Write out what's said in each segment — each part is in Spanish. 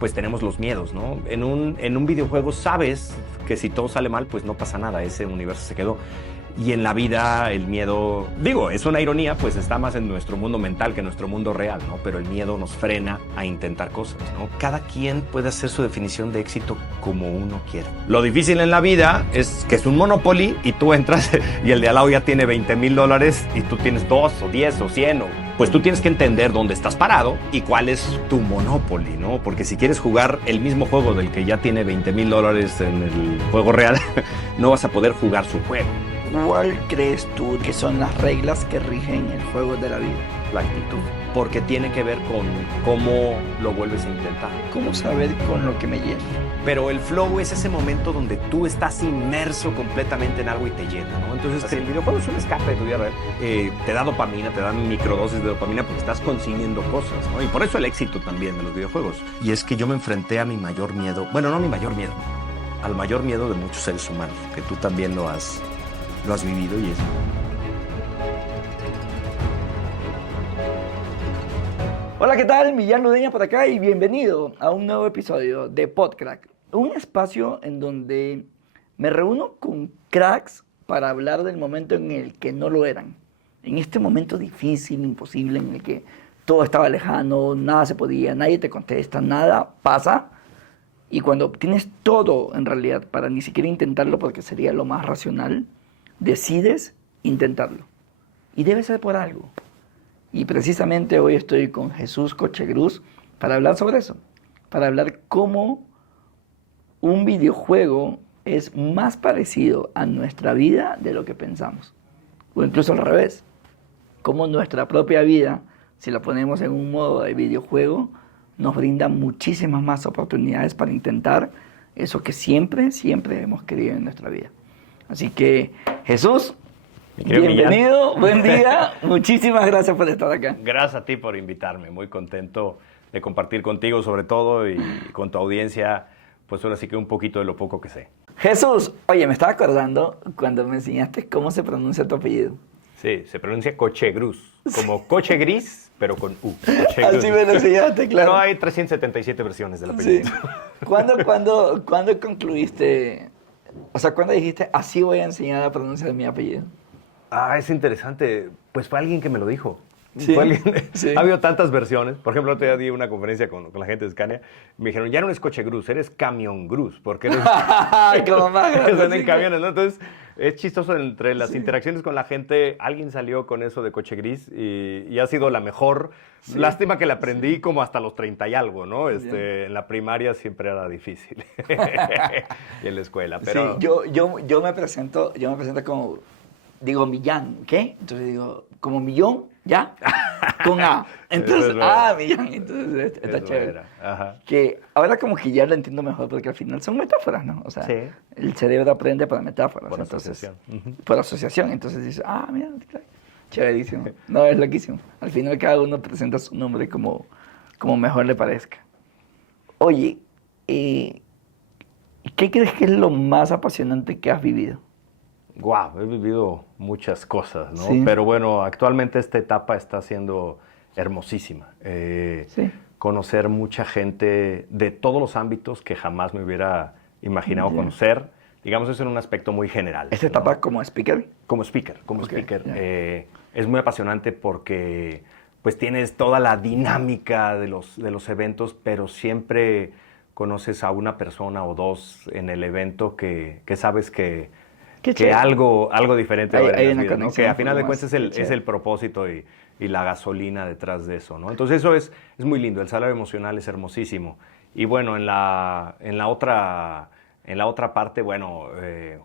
pues tenemos los miedos, ¿no? En un videojuego sabes que si todo sale mal, pues no pasa nada, ese universo se quedó. Y en la vida el miedo, digo, es una ironía, pues está más en nuestro mundo mental que en nuestro mundo real, ¿no? Pero el miedo nos frena a intentar cosas, ¿no? Cada quien puede hacer su definición de éxito como uno quiera. Lo difícil en la vida es que es un Monopoly y tú entras y el de al lado ya tiene $20,000 y tú tienes 2 o 10 o 100 pues tú tienes que entender dónde estás parado y cuál es tu Monopoly, ¿no? Porque si quieres jugar el mismo juego del que ya tiene $20,000 en el juego real, no vas a poder jugar su juego. ¿Cuál crees tú que son las reglas que rigen el juego de la vida? La actitud, porque tiene que ver con cómo lo vuelves a intentar. ¿Cómo saber con lo que me lleno? Pero el flow es ese momento donde tú estás inmerso completamente en algo y te llena, ¿no? Entonces el videojuego es un escape de tu vida real. Te da dopamina, te dan microdosis de dopamina porque estás consiguiendo cosas, ¿no? Y por eso el éxito también de los videojuegos. Y es que yo me enfrenté a mi mayor miedo, bueno, no a mi mayor miedo, al mayor miedo de muchos seres humanos, que tú también lo has vivido y es... Hola, ¿qué tal? Millán Ludeña por acá y bienvenido a un nuevo episodio de Podcrack. Un espacio en donde me reúno con cracks para hablar del momento en el que no lo eran. En este momento difícil, imposible, en el que todo estaba lejano, nada se podía, nadie te contesta, nada pasa. Y cuando tienes todo en realidad para ni siquiera intentarlo porque sería lo más racional, decides intentarlo. Y debe ser por algo. Y precisamente hoy estoy con Jesús Cochegruz para hablar sobre eso. Para hablar cómo un videojuego es más parecido a nuestra vida de lo que pensamos. O incluso al revés. Cómo nuestra propia vida, si la ponemos en un modo de videojuego, nos brinda muchísimas más oportunidades para intentar eso que siempre hemos querido en nuestra vida. Así que, Jesús, bienvenido, buen día, muchísimas gracias por estar acá. Gracias a ti por invitarme, muy contento de compartir contigo sobre todo y con tu audiencia, pues ahora sí que un poquito de lo poco que sé. Jesús, oye, me estaba acordando cuando me enseñaste cómo se pronuncia tu apellido. Sí, se pronuncia Cochegruz, como coche gris, pero con U. Así me lo enseñaste, claro. No, hay 377 versiones del apellido. Sí. ¿Cuándo concluiste, o sea, cuándo dijiste, así voy a enseñar a pronunciar mi apellido? Es interesante. Pues fue alguien que me lo dijo. Sí, Fue alguien... sí. Ha habido tantas versiones. Por ejemplo, otro día di una conferencia con la gente de Scania. Me dijeron, ya no eres Cochegruz, eres Camión Gruz. Porque eres... Como más grande, Son en camiones, ¿no? Entonces, es chistoso entre las interacciones con la gente. Alguien salió con eso de coche gris y ha sido la mejor. Sí. Lástima que la aprendí como hasta los 30 y algo, ¿no? En la primaria siempre era difícil. Y en la escuela, pero... Sí, yo me presento como... Digo, Millán, ¿qué? Entonces digo, como millón, ¿ya? Con A. Entonces, Millán. Entonces, está chévere. Que ahora como que ya lo entiendo mejor, porque al final son metáforas, ¿no? O sea, sí. El cerebro aprende por metáforas. Por asociación. Por asociación. Entonces dices, mira, chéverísimo. No, es loquísimo. Al final cada uno presenta su nombre como mejor le parezca. Oye, ¿qué crees que es lo más apasionante que has vivido? He vivido muchas cosas, ¿no? Sí. Pero bueno, actualmente esta etapa está siendo hermosísima. Sí. Conocer mucha gente de todos los ámbitos que jamás me hubiera imaginado conocer. Digamos, eso en un aspecto muy general. ¿Esta etapa como speaker? Como speaker. Es muy apasionante porque pues tienes toda la dinámica de los eventos, pero siempre conoces a una persona o dos en el evento que sabes que algo diferente va a haber en la vida, ¿no? Que a final de cuentas es el propósito y la gasolina detrás de eso, ¿no? Entonces eso es muy lindo, el salario emocional es hermosísimo. Y bueno, en la otra parte, bueno,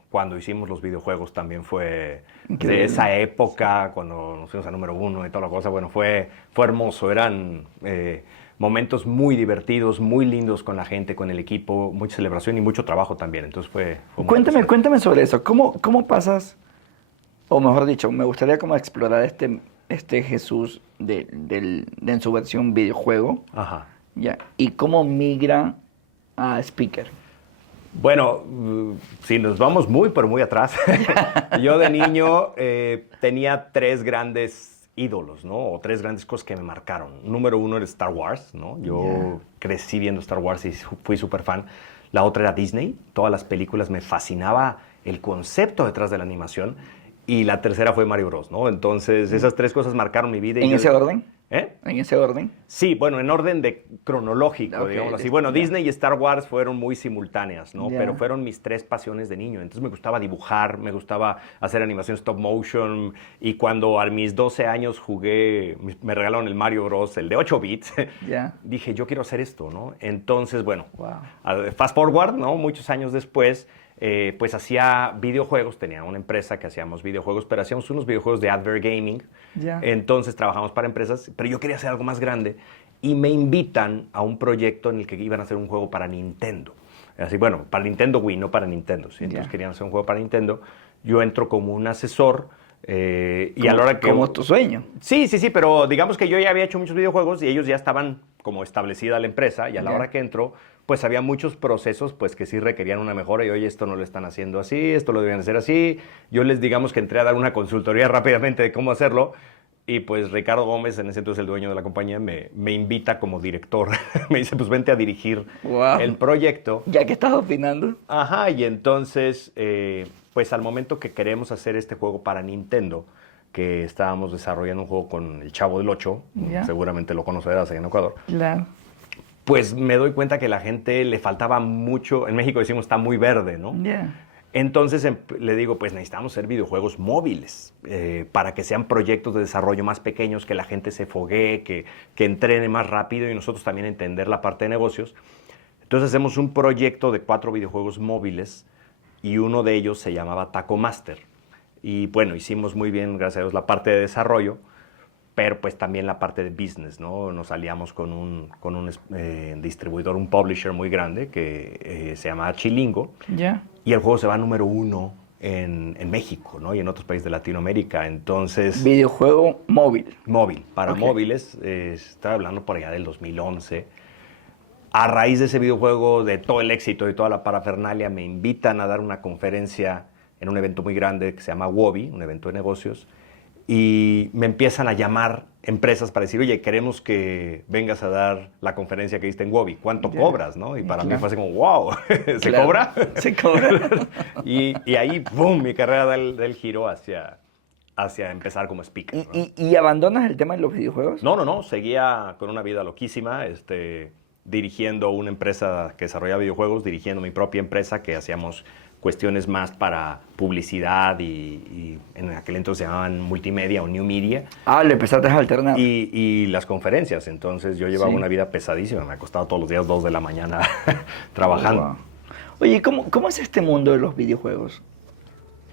cuando hicimos los videojuegos también fue increíble. De esa época, cuando nos fuimos a número 1 y toda la cosa, bueno, fue hermoso, eran... momentos muy divertidos, muy lindos con la gente, con el equipo, mucha celebración y mucho trabajo también. Entonces fue Cuéntame sobre eso. ¿Cómo pasas, o mejor dicho, me gustaría como explorar este Jesús en su versión videojuego. Ajá. Ya, y cómo migra a speaker. Bueno, si nos vamos muy atrás, yo de niño tenía 3 grandes ídolos, ¿no? O tres grandes cosas que me marcaron. Número uno era Star Wars, ¿no? Yo crecí viendo Star Wars y fui súper fan. La otra era Disney. Todas las películas me fascinaba el concepto detrás de la animación. Y la tercera fue Mario Bros, ¿no? Entonces, esas tres cosas marcaron mi vida. ¿En ese orden? ¿Eh? ¿En ese orden? Sí, bueno, en orden de cronológico, Ok, digámoslo así. Bueno, Disney y Star Wars fueron muy simultáneas, ¿no? Ya. Pero fueron mis tres pasiones de niño. Entonces me gustaba dibujar, me gustaba hacer animación stop motion. Y cuando a mis 12 años me regalaron el Mario Bros, el de 8 bits, Ya. dije, yo quiero hacer esto, ¿no? Entonces, bueno, Wow. fast forward, ¿no? Muchos años después, pues hacía videojuegos, tenía una empresa que hacíamos videojuegos, pero hacíamos unos videojuegos de Adver Gaming. Ya. Entonces trabajamos para empresas, pero yo quería hacer algo más grande y me invitan a un proyecto en el que iban a hacer un juego para Nintendo. Así, bueno, para Nintendo Wii, no para Nintendo. ¿Sí? Entonces querían hacer un juego para Nintendo. Yo entro como un asesor y a la hora que... Como tu sueño. Sí, pero digamos que yo ya había hecho muchos videojuegos y ellos ya estaban como establecida la empresa y a la hora que entro, pues había muchos procesos pues que sí requerían una mejora y oye, esto no lo están haciendo así, esto lo deben hacer así. Yo les digamos que entré a dar una consultoría rápidamente de cómo hacerlo y pues Ricardo Gómez, en ese entonces el dueño de la compañía, me invita como director. Me dice, pues vente a dirigir el proyecto. Ya que estás opinando. Ajá, y entonces, pues al momento que queremos hacer este juego para Nintendo, que estábamos desarrollando un juego con el Chavo del Ocho, seguramente lo conocerás allá en Ecuador. Claro. Pues me doy cuenta que a la gente le faltaba mucho, en México decimos está muy verde, ¿no? Entonces le digo, pues necesitamos hacer videojuegos móviles para que sean proyectos de desarrollo más pequeños, que la gente se foguee, que entrene más rápido y nosotros también entender la parte de negocios. Entonces hacemos un proyecto de 4 videojuegos móviles y uno de ellos se llamaba Taco Master. Y bueno, hicimos muy bien, gracias a Dios, la parte de desarrollo, pero pues también la parte de business, ¿no? Nos aliamos con un distribuidor, un publisher muy grande que se llama Chilingo. Y el juego se va número 1 en México, ¿no? Y en otros países de Latinoamérica. Entonces... Videojuego móvil. Móvil, para móviles. Estaba hablando por allá del 2011. A raíz de ese videojuego, de todo el éxito y toda la parafernalia, me invitan a dar una conferencia en un evento muy grande que se llama WOBI, un evento de negocios, y me empiezan a llamar empresas para decir, oye, queremos que vengas a dar la conferencia que diste en WOBI, ¿cuánto cobras? ¿No? Y para mí fue así como, wow, ¿se cobra? Se cobra. y ahí, ¡pum!, mi carrera da el giro hacia empezar como speaker. ¿No? ¿Y abandonas el tema de los videojuegos? No, seguía con una vida loquísima, dirigiendo una empresa que desarrollaba videojuegos, dirigiendo mi propia empresa que hacíamos cuestiones más para publicidad y en aquel entonces se llamaban multimedia o new media. Le empezaste a alternar. Y las conferencias, entonces yo llevaba una vida pesadísima, me acostaba todos los días 2 de la mañana trabajando. Wow. Oye, ¿cómo es este mundo de los videojuegos?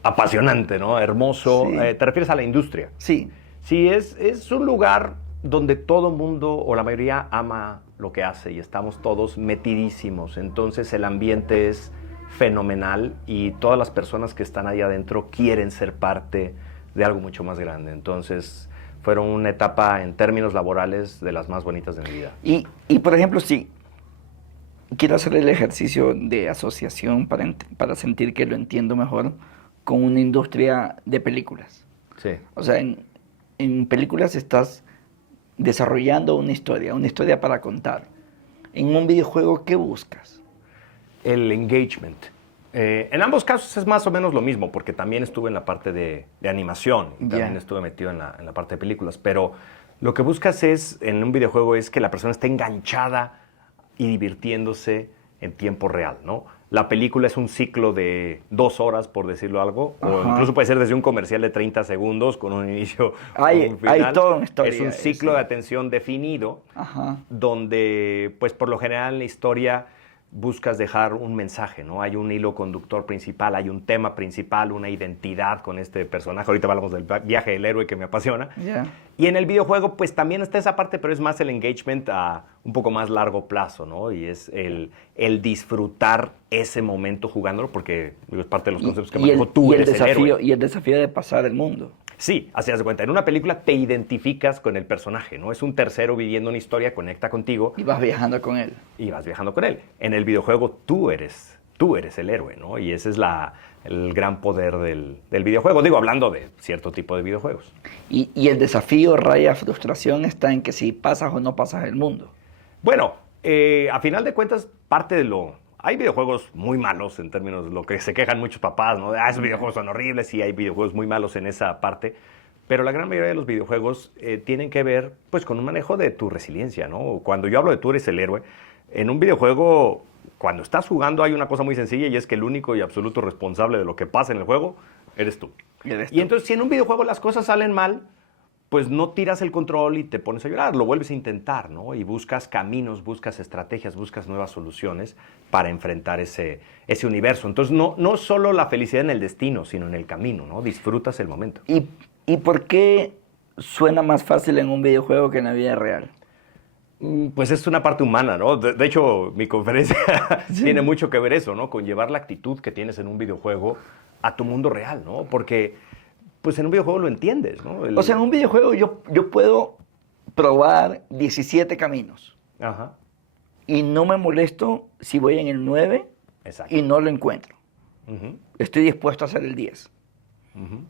Apasionante, ¿no? Hermoso. Sí. ¿Te refieres a la industria? Sí. Sí, es un lugar donde todo mundo o la mayoría ama lo que hace y estamos todos metidísimos, entonces el ambiente es fenomenal y todas las personas que están ahí adentro quieren ser parte de algo mucho más grande. Entonces, fueron una etapa en términos laborales de las más bonitas de mi vida. Y por ejemplo, si quiero hacer el ejercicio de asociación para sentir que lo entiendo mejor con una industria de películas. Sí. O sea, en películas estás desarrollando una historia para contar. En un videojuego, ¿qué buscas? El engagement. En ambos casos es más o menos lo mismo, porque también estuve en la parte de animación y también estuve metido en la parte de películas, pero lo que buscas en un videojuego es que la persona esté enganchada y divirtiéndose en tiempo real, ¿no? La película es un ciclo de 2 horas, por decirlo algo, o incluso puede ser desde un comercial de 30 segundos con un inicio hay, un final. Hay toda una historia. Es un ciclo de atención definido, donde, pues por lo general en la historia buscas dejar un mensaje, ¿no? Hay un hilo conductor principal, hay un tema principal, una identidad con este personaje. Ahorita hablamos del viaje del héroe que me apasiona. Y en el videojuego, pues también está esa parte, pero es más el engagement a un poco más largo plazo, ¿no? Y es el disfrutar ese momento jugándolo, porque es parte de los conceptos que manejo. Tú eres el héroe. Y el desafío de pasar el mundo. Sí, así haz de cuenta. En una película te identificas con el personaje, ¿no? Es un tercero viviendo una historia, conecta contigo. Y vas viajando con él. Y vas viajando con él. En el videojuego tú eres tú eres el héroe, ¿no? Y ese es el gran poder del videojuego. Digo, hablando de cierto tipo de videojuegos. Y el desafío, raya, frustración está en que si pasas o no pasas el mundo. Bueno, a final de cuentas, parte de lo... Hay videojuegos muy malos en términos de lo que se quejan muchos papás, ¿no? Esos videojuegos son horribles, sí, hay videojuegos muy malos en esa parte. Pero la gran mayoría de los videojuegos tienen que ver, pues, con un manejo de tu resiliencia, ¿no? Cuando yo hablo de tú eres el héroe, en un videojuego, cuando estás jugando hay una cosa muy sencilla y es que el único y absoluto responsable de lo que pasa en el juego eres tú. Y entonces, si en un videojuego las cosas salen mal, pues no tiras el control y te pones a llorar, lo vuelves a intentar, ¿no? Y buscas caminos, buscas estrategias, buscas nuevas soluciones para enfrentar ese universo. Entonces, no solo la felicidad en el destino, sino en el camino, ¿no? Disfrutas el momento. ¿Y por qué suena más fácil en un videojuego que en la vida real? Pues es una parte humana, ¿no? De hecho, mi conferencia tiene mucho que ver eso, ¿no? Con llevar la actitud que tienes en un videojuego a tu mundo real, ¿no? Porque, pues en un videojuego lo entiendes, ¿no? O sea, en un videojuego yo puedo probar 17 caminos. Ajá. Y no me molesto si voy en el 9 Exacto. y no lo encuentro. Uh-huh. Estoy dispuesto a hacer el 10. Uh-huh.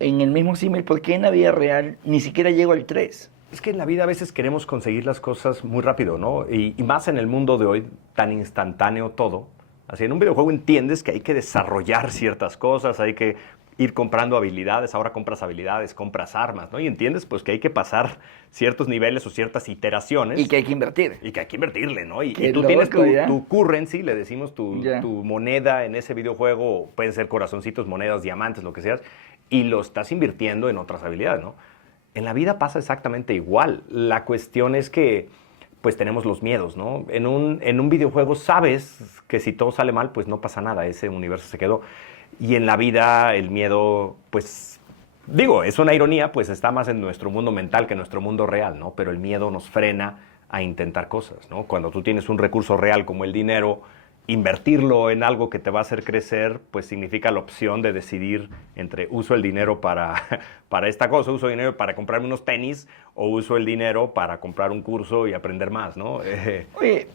En el mismo símil, ¿por qué en la vida real ni siquiera llego al 3? Es que en la vida a veces queremos conseguir las cosas muy rápido, ¿no? Y más en el mundo de hoy, tan instantáneo todo. Así, en un videojuego entiendes que hay que desarrollar ciertas cosas, hay que ir comprando habilidades, ahora compras habilidades, compras armas, ¿no? Y entiendes, pues, que hay que pasar ciertos niveles o ciertas iteraciones. Y que hay que invertir. Y que hay que invertirle, ¿no? Y Qué tú loco, tienes ya. tu currency, le decimos tu Ya. moneda en ese videojuego, pueden ser corazoncitos, monedas, diamantes, lo que seas, y lo estás invirtiendo en otras habilidades, ¿no? En la vida pasa exactamente igual. La cuestión es que, pues, tenemos los miedos, ¿no? En un videojuego sabes que si todo sale mal, pues no pasa nada, ese universo se quedó. Y en la vida el miedo, pues, digo, es una ironía, pues está más en nuestro mundo mental que en nuestro mundo real, ¿no? Pero el miedo nos frena a intentar cosas, ¿no? Cuando tú tienes un recurso real como el dinero, invertirlo en algo que te va a hacer crecer, pues significa la opción de decidir entre uso el dinero para esta cosa, uso el dinero para comprarme unos tenis o uso el dinero para comprar un curso y aprender más, ¿no? Oye,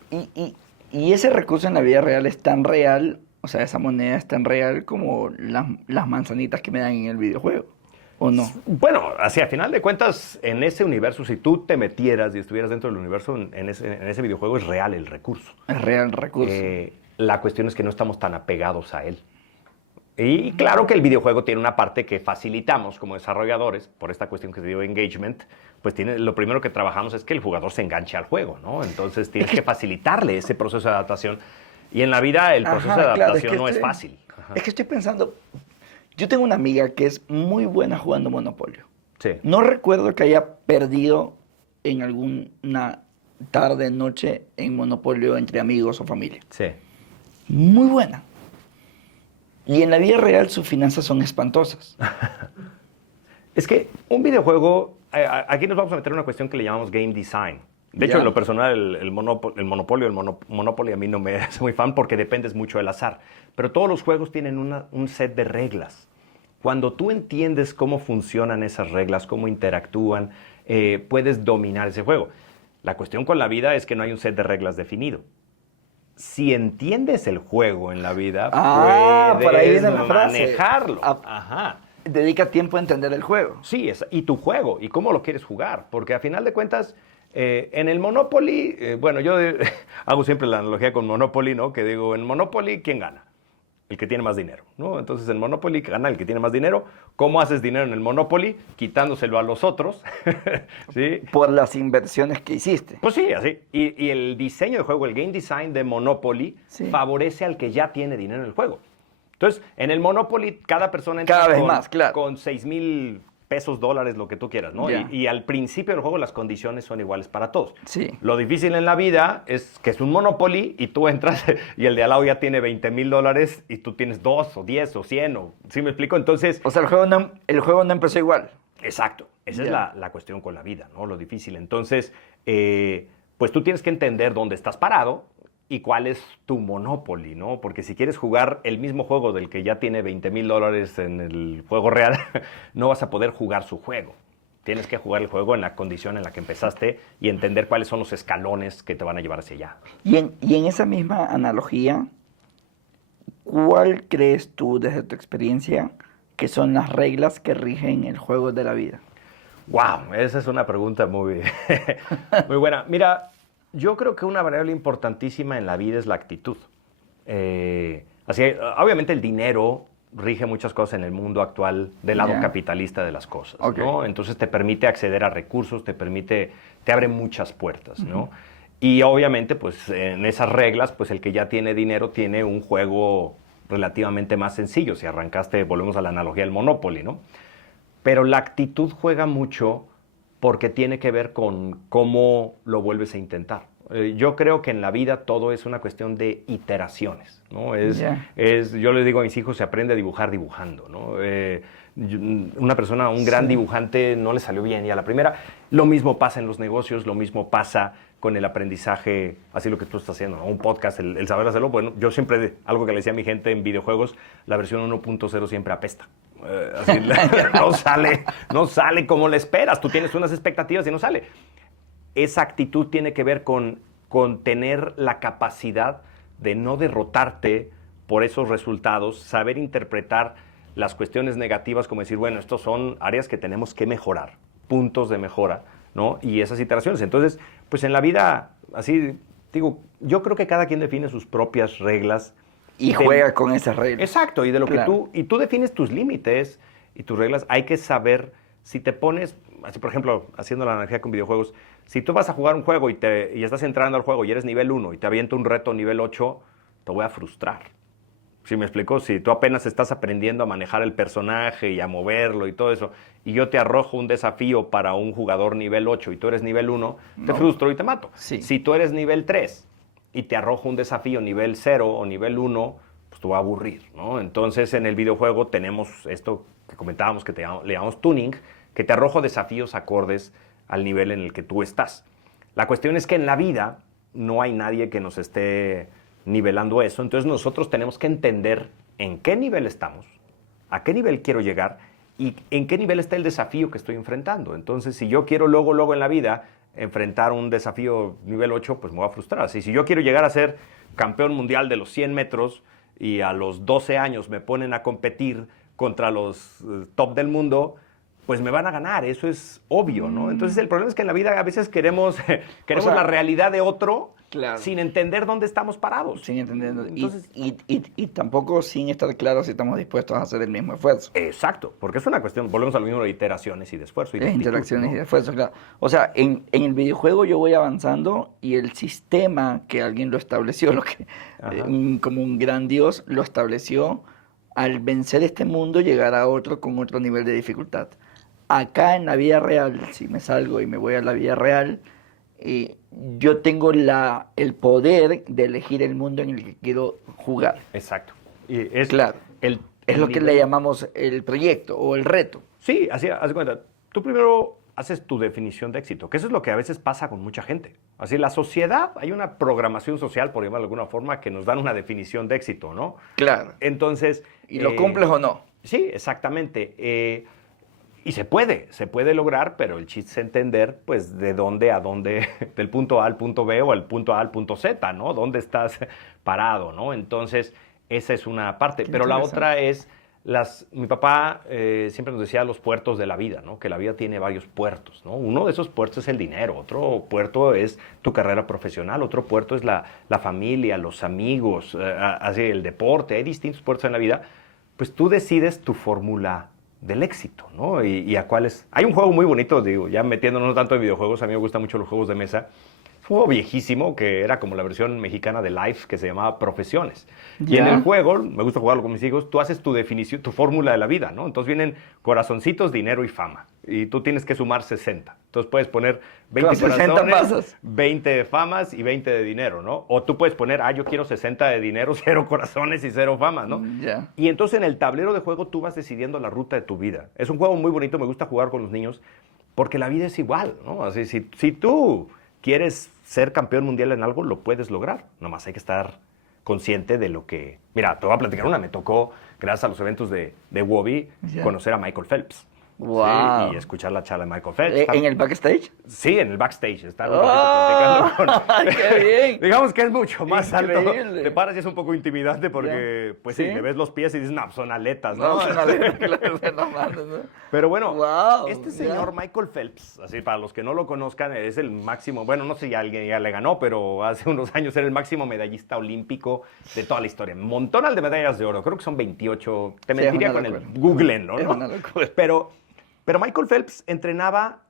y ese recurso en la vida real es tan real, o sea, esa moneda es tan real como las manzanitas que me dan en el videojuego, ¿o no? Bueno, así a final de cuentas, en ese universo, si tú te metieras y estuvieras dentro del universo, en ese videojuego es real el recurso. Es real el recurso. La cuestión es que no estamos tan apegados a él. Y claro que el videojuego tiene una parte que facilitamos como desarrolladores, por esta cuestión que se dio engagement, pues lo primero que trabajamos es que el jugador se enganche al juego, ¿no? Entonces tienes que facilitarle ese proceso de adaptación. Y en la vida el proceso de adaptación no es fácil. Ajá. Es que estoy pensando, yo tengo una amiga que es muy buena jugando Monopolio. Sí. No recuerdo que haya perdido en alguna tarde, noche en Monopolio entre amigos o familia. Sí. Muy buena. Y en la vida real sus finanzas son espantosas. Es que un videojuego, aquí nos vamos a meter en una cuestión que le llamamos game design. De hecho, en lo personal, el Monopoly a mí no me es muy fan porque dependes mucho del azar. Pero todos los juegos tienen un set de reglas. Cuando tú entiendes cómo funcionan esas reglas, cómo interactúan, puedes dominar ese juego. La cuestión con la vida es que no hay un set de reglas definido. Si entiendes el juego en la vida, por ahí puedes viene la frase. manejarlo. Ajá. Dedica tiempo a entender el juego. Sí, y tu juego, y cómo lo quieres jugar. Porque a final de cuentas, en el Monopoly, bueno, yo hago siempre la analogía con Monopoly, ¿no? Que digo, en Monopoly, ¿quién gana? El que tiene más dinero, ¿no? Entonces, en Monopoly gana el que tiene más dinero. ¿Cómo haces dinero en el Monopoly? Quitándoselo a los otros, ¿sí? Por las inversiones que hiciste. Pues sí, así. Y el diseño de juego, el game design de Monopoly, sí, favorece al que ya tiene dinero en el juego. Entonces, en el Monopoly, cada persona entra cada vez más, claro, con 6,000 pesos, dólares, lo que tú quieras, ¿no? Y al principio del juego las condiciones son iguales para todos. Sí. Lo difícil en la vida es que es un Monopoly y tú entras y el de al lado ya tiene 20,000 dólares y tú tienes 2 o 10 o 100, ¿sí me explico? Entonces... O sea, el juego no empezó igual. Exacto. Esa es la cuestión con la vida, ¿no? Lo difícil. Entonces, pues tú tienes que entender dónde estás parado y cuál es tu Monopoly, ¿no? Porque si quieres jugar el mismo juego del que ya tiene 20,000 dólares en el juego real, no vas a poder jugar su juego. Tienes que jugar el juego en la condición en la que empezaste y entender cuáles son los escalones que te van a llevar hacia allá. Y en esa misma analogía, ¿cuál crees tú, desde tu experiencia, que son las reglas que rigen el juego de la vida? Wow, esa es una pregunta muy, muy buena. Mira, yo creo que una variable importantísima en la vida es la actitud. Obviamente el dinero rige muchas cosas en el mundo actual del lado capitalista de las cosas, ¿no? Entonces te permite acceder a recursos, te abre muchas puertas, ¿no? Y obviamente, pues en esas reglas, pues el que ya tiene dinero tiene un juego relativamente más sencillo. Si arrancaste, volvemos a la analogía del Monopoly, ¿no? Pero la actitud juega mucho porque tiene que ver con cómo lo vuelves a intentar. Yo creo que en la vida todo es una cuestión de iteraciones, ¿no? Yo les digo a mis hijos, se aprende a dibujar dibujando, ¿no? Un gran dibujante no le salió bien y a la primera. Lo mismo pasa en los negocios, lo mismo pasa con el aprendizaje, así lo que tú estás haciendo, ¿no? Un podcast, el saber hacerlo. Bueno, yo siempre, algo que le decía a mi gente en videojuegos, la versión 1.0 siempre apesta. No sale como le esperas. Tú tienes unas expectativas y no sale. Esa actitud tiene que ver con tener la capacidad de no derrotarte por esos resultados, saber interpretar las cuestiones negativas como decir, bueno, estos son áreas que tenemos que mejorar, puntos de mejora, ¿no? Y esas iteraciones. Entonces, pues en la vida, así digo, yo creo que cada quien define sus propias reglas. Y juega con esas reglas. Exacto, y de lo que tú defines tus límites y tus reglas. Hay que saber si te pones, así por ejemplo, haciendo la analogía con videojuegos, si tú vas a jugar un juego y estás entrando al juego y eres nivel 1 y te aviento un reto nivel 8, te voy a frustrar. ¿Sí me explico? Si tú apenas estás aprendiendo a manejar el personaje y a moverlo y todo eso, y yo te arrojo un desafío para un jugador nivel 8 y tú eres nivel 1, te frustro y te mato. Sí. Si tú eres nivel 3 y te arrojo un desafío nivel 0 o nivel 1, pues te va a aburrir, ¿no? Entonces en el videojuego tenemos esto que comentábamos que le llamamos tuning, que te arrojo desafíos acordes al nivel en el que tú estás. La cuestión es que en la vida no hay nadie que nos esté nivelando eso, entonces nosotros tenemos que entender en qué nivel estamos, a qué nivel quiero llegar y en qué nivel está el desafío que estoy enfrentando. Entonces, si yo quiero luego en la vida enfrentar un desafío nivel 8, pues me voy a frustrar. Si yo quiero llegar a ser campeón mundial de los 100 metros y a los 12 años me ponen a competir contra los top del mundo, pues me van a ganar, eso es obvio, ¿no? Entonces el problema es que en la vida a veces queremos la realidad de otro, sin entender dónde estamos parados. Sin entender. Entonces, y tampoco sin estar claros si estamos dispuestos a hacer el mismo esfuerzo. Exacto, porque es una cuestión, volvemos a lo mismo de iteraciones y de esfuerzo. Y de interacciones, ¿no? Y de esfuerzo, claro. O O sea, en el videojuego yo voy avanzando y el sistema que alguien lo estableció, como un gran dios, lo estableció, al vencer este mundo llegar a otro con otro nivel de dificultad. Acá en la vida real, si me salgo y me voy a la vida real, yo tengo el poder de elegir el mundo en el que quiero jugar. Exacto. Y es claro. Es lo que le llamamos el proyecto o el reto. Sí, así, haz de cuenta. Tú primero haces tu definición de éxito, que eso es lo que a veces pasa con mucha gente. Así, la sociedad, hay una programación social, por llamarlo de alguna forma, que nos dan una definición de éxito, ¿no? Claro. Entonces... ¿Y lo cumples o no? Sí, exactamente. Y se puede lograr, pero el chiste es entender, pues, de dónde a dónde, del punto A al punto B o al punto A al punto Z, ¿no? ¿Dónde estás parado, no? Entonces, esa es una parte. Pero la otra es, mi papá siempre nos decía los puertos de la vida, ¿no? Que la vida tiene varios puertos, ¿no? Uno de esos puertos es el dinero, otro puerto es tu carrera profesional, otro puerto es la familia, los amigos, así, el deporte, hay distintos puertos en la vida. Pues tú decides tu fórmula del éxito, ¿no? Y a cuáles... Hay un juego muy bonito, digo, ya metiéndonos tanto en videojuegos, a mí me gustan mucho los juegos de mesa. Es un juego viejísimo que era como la versión mexicana de Life, que se llamaba Profesiones. Y en el juego, me gusta jugarlo con mis hijos, tú haces tu definición, tu fórmula de la vida, ¿no? Entonces vienen corazoncitos, dinero y fama. Y tú tienes que sumar 60. Entonces puedes poner 20 corazones, 20 de famas y 20 de dinero, ¿no? O tú puedes poner, yo quiero 60 de dinero, 0 corazones y 0 famas, ¿no? Y entonces en el tablero de juego tú vas decidiendo la ruta de tu vida. Es un juego muy bonito, me gusta jugar con los niños, porque la vida es igual, ¿no? Así, si tú quieres ser campeón mundial en algo, lo puedes lograr. Nomás hay que estar consciente de lo que... Mira, te voy a platicar una. Me tocó, gracias a los eventos de WOBY, conocer a Michael Phelps. Wow. Sí, y escuchar la charla de Michael Phelps. ¿En el backstage? Sí, en el backstage. Estar un ¡Oh! ratito platicando ¡Qué bien! Digamos que es mucho más Increíble. alto. Te paras y es un poco intimidante porque, pues sí, ¿Sí? le ves los pies y dices, no, son aletas, ¿no? No, es una ley, claro, no mames, ¿no? Pero bueno, Wow, este señor Michael Phelps, así para los que no lo conozcan, es el máximo, bueno, no sé si alguien ya le ganó, pero hace unos años era el máximo medallista olímpico de toda la historia. Montonal de medallas de oro, creo que son 28, te Sí, mentiría es una con el locura. googleenlo, Es ¿no? una locura. Pero Michael Phelps entrenaba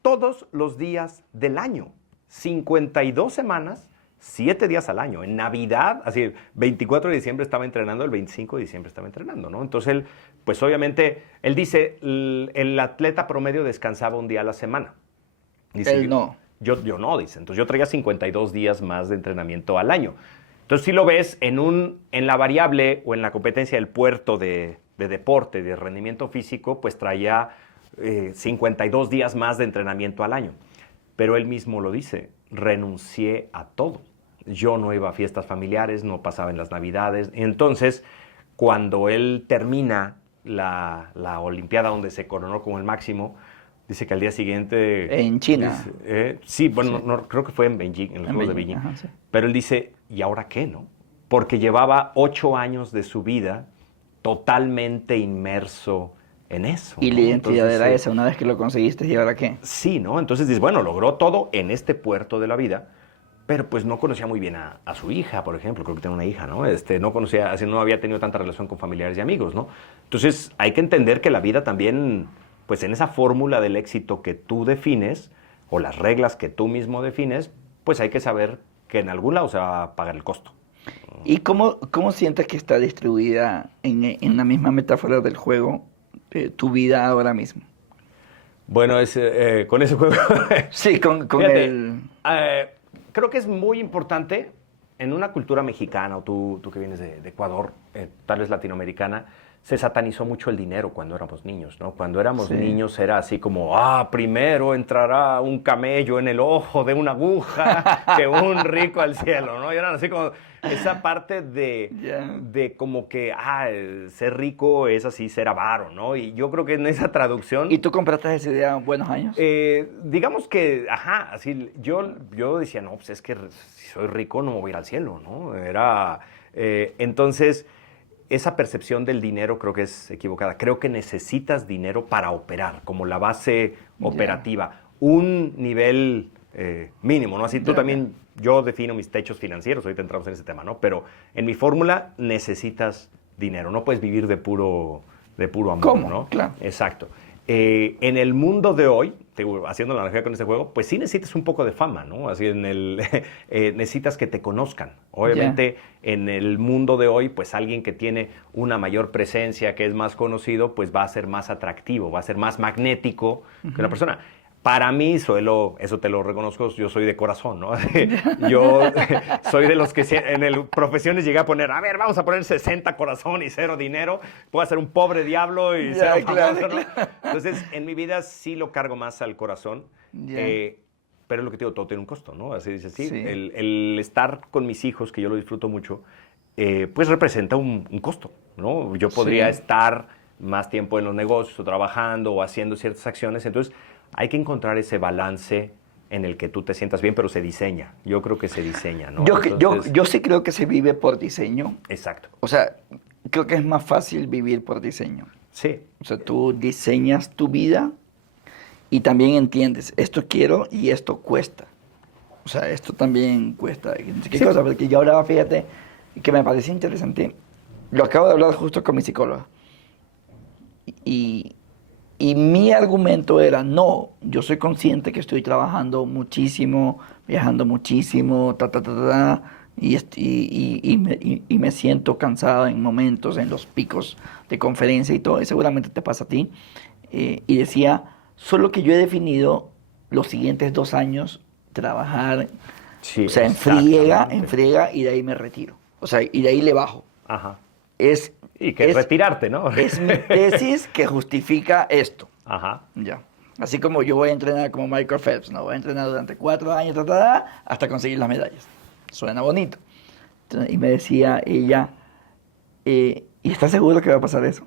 todos los días del año, 52 semanas, 7 días al año. En Navidad, así, el 24 de diciembre estaba entrenando, el 25 de diciembre estaba entrenando, ¿no? Entonces él, pues obviamente, él dice, el atleta promedio descansaba un día a la semana. Dice, Él no. Yo no, dice. Entonces yo traía 52 días más de entrenamiento al año. Entonces si lo ves en la variable o en la competencia del puerto de deporte, de rendimiento físico, pues traía 52 días más de entrenamiento al año. Pero él mismo lo dice, renuncié a todo. Yo no iba a fiestas familiares, no pasaba en las Navidades. Entonces, cuando él termina la Olimpiada donde se coronó como el máximo, dice que al día siguiente... En China. Dice, sí, bueno, Sí. No, creo que fue en Beijing, en los Juegos de Beijing. Ajá, sí. Pero él dice, ¿y ahora qué, no? Porque llevaba 8 años de su vida totalmente inmerso en eso. Y ¿no? la identidad Entonces, era esa, una vez que lo conseguiste, ¿y ahora qué? Sí, ¿no? Entonces dices, bueno, logró todo en este puerto de la vida, pero pues no conocía muy bien a su hija, por ejemplo, creo que tiene una hija, ¿no? No conocía, así no había tenido tanta relación con familiares y amigos, ¿no? Entonces hay que entender que la vida también, pues en esa fórmula del éxito que tú defines, o las reglas que tú mismo defines, pues hay que saber que en algún lado se va a pagar el costo. ¿Y cómo sientes que está distribuida en la misma metáfora del juego tu vida ahora mismo? Bueno, con ese juego... Sí, con Fíjate, el... creo que es muy importante en una cultura mexicana, o tú que vienes de Ecuador, tal vez latinoamericana, se satanizó mucho el dinero cuando éramos niños, ¿no? Cuando éramos Sí. niños era así como, primero entrará un camello en el ojo de una aguja que un rico al cielo, ¿no? Y eran así como esa parte Ya. de como que, ser rico es así, ser avaro, ¿no? Y yo creo que en esa traducción... ¿Y tú compraste esa idea en buenos años? digamos que, así, yo decía, no, pues es que si soy rico no me voy a ir al cielo, ¿no? Entonces, esa percepción del dinero creo que es equivocada. Creo que necesitas dinero para operar, como la base operativa. Un nivel mínimo, ¿no? Así tú Ya, también, yo defino mis techos financieros, ahorita entramos en ese tema, ¿no? Pero en mi fórmula necesitas dinero, no puedes vivir de puro amor, ¿Cómo? ¿no? Claro. Exacto. En el mundo de hoy, haciendo la analogía con este juego, pues sí necesitas un poco de fama, ¿no? Así necesitas que te conozcan. Obviamente, en el mundo de hoy, pues alguien que tiene una mayor presencia, que es más conocido, pues va a ser más atractivo, va a ser más magnético que una persona. Para mí, eso te lo reconozco, yo soy de corazón, ¿no? Yo soy de los que en profesiones llegué a poner, a ver, vamos a poner 60 corazón y 0 dinero, puedo ser un pobre diablo y Ya, ser claro, famoso, ¿no? claro. Entonces, en mi vida sí lo cargo más al corazón, Ya. pero es lo que te digo, todo tiene un costo, ¿no? Así dice, sí. Sí. El estar con mis hijos, que yo lo disfruto mucho, pues representa un costo, ¿no? Yo podría Sí. estar más tiempo en los negocios o trabajando o haciendo ciertas acciones, entonces hay que encontrar ese balance en el que tú te sientas bien, pero se diseña. Yo creo que se diseña, ¿no? Yo sí creo que se vive por diseño. Exacto. O sea, creo que es más fácil vivir por diseño. Sí. O sea, tú diseñas tu vida y también entiendes, esto quiero y esto cuesta. O sea, esto también cuesta. ¿Qué cosa? Porque yo ahora, fíjate, que me parece interesante. Lo acabo de hablar justo con mi psicóloga. Y mi argumento era, no, yo soy consciente que estoy trabajando muchísimo, viajando muchísimo, y me siento cansado en momentos, en los picos de conferencia y todo, y seguramente te pasa a ti. Y decía, solo que yo he definido los siguientes 2 años trabajar, Sí, o sea, en friega, y de ahí me retiro. O sea, y de ahí le bajo. Ajá. Es, Y que retirarte, ¿no? es mi tesis que justifica esto. Ajá. Ya. Así como yo voy a entrenar como Michael Phelps, ¿no? Voy a entrenar durante 4 años, hasta conseguir las medallas. Suena bonito. Entonces, y me decía ella, ¿y estás seguro que va a pasar eso?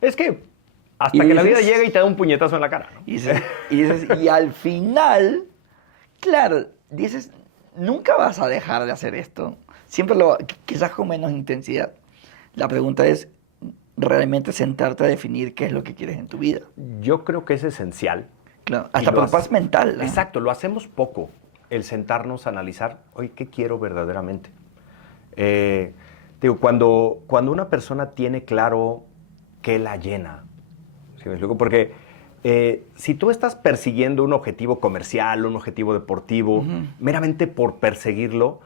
Es que Hasta que la vida llega y te da un puñetazo en la cara, ¿no? Y al final, claro, dices, nunca vas a dejar de hacer esto. Siempre quizás con menos intensidad. La pregunta es, ¿realmente sentarte a definir qué es lo que quieres en tu vida? Yo creo que es esencial. Claro, hasta por paz mental, ¿no? Exacto, lo hacemos poco, el sentarnos a analizar, oye, ¿qué quiero verdaderamente? Digo, cuando una persona tiene claro qué la llena, ¿sí me explico? Porque si tú estás persiguiendo un objetivo comercial, un objetivo deportivo, meramente por perseguirlo,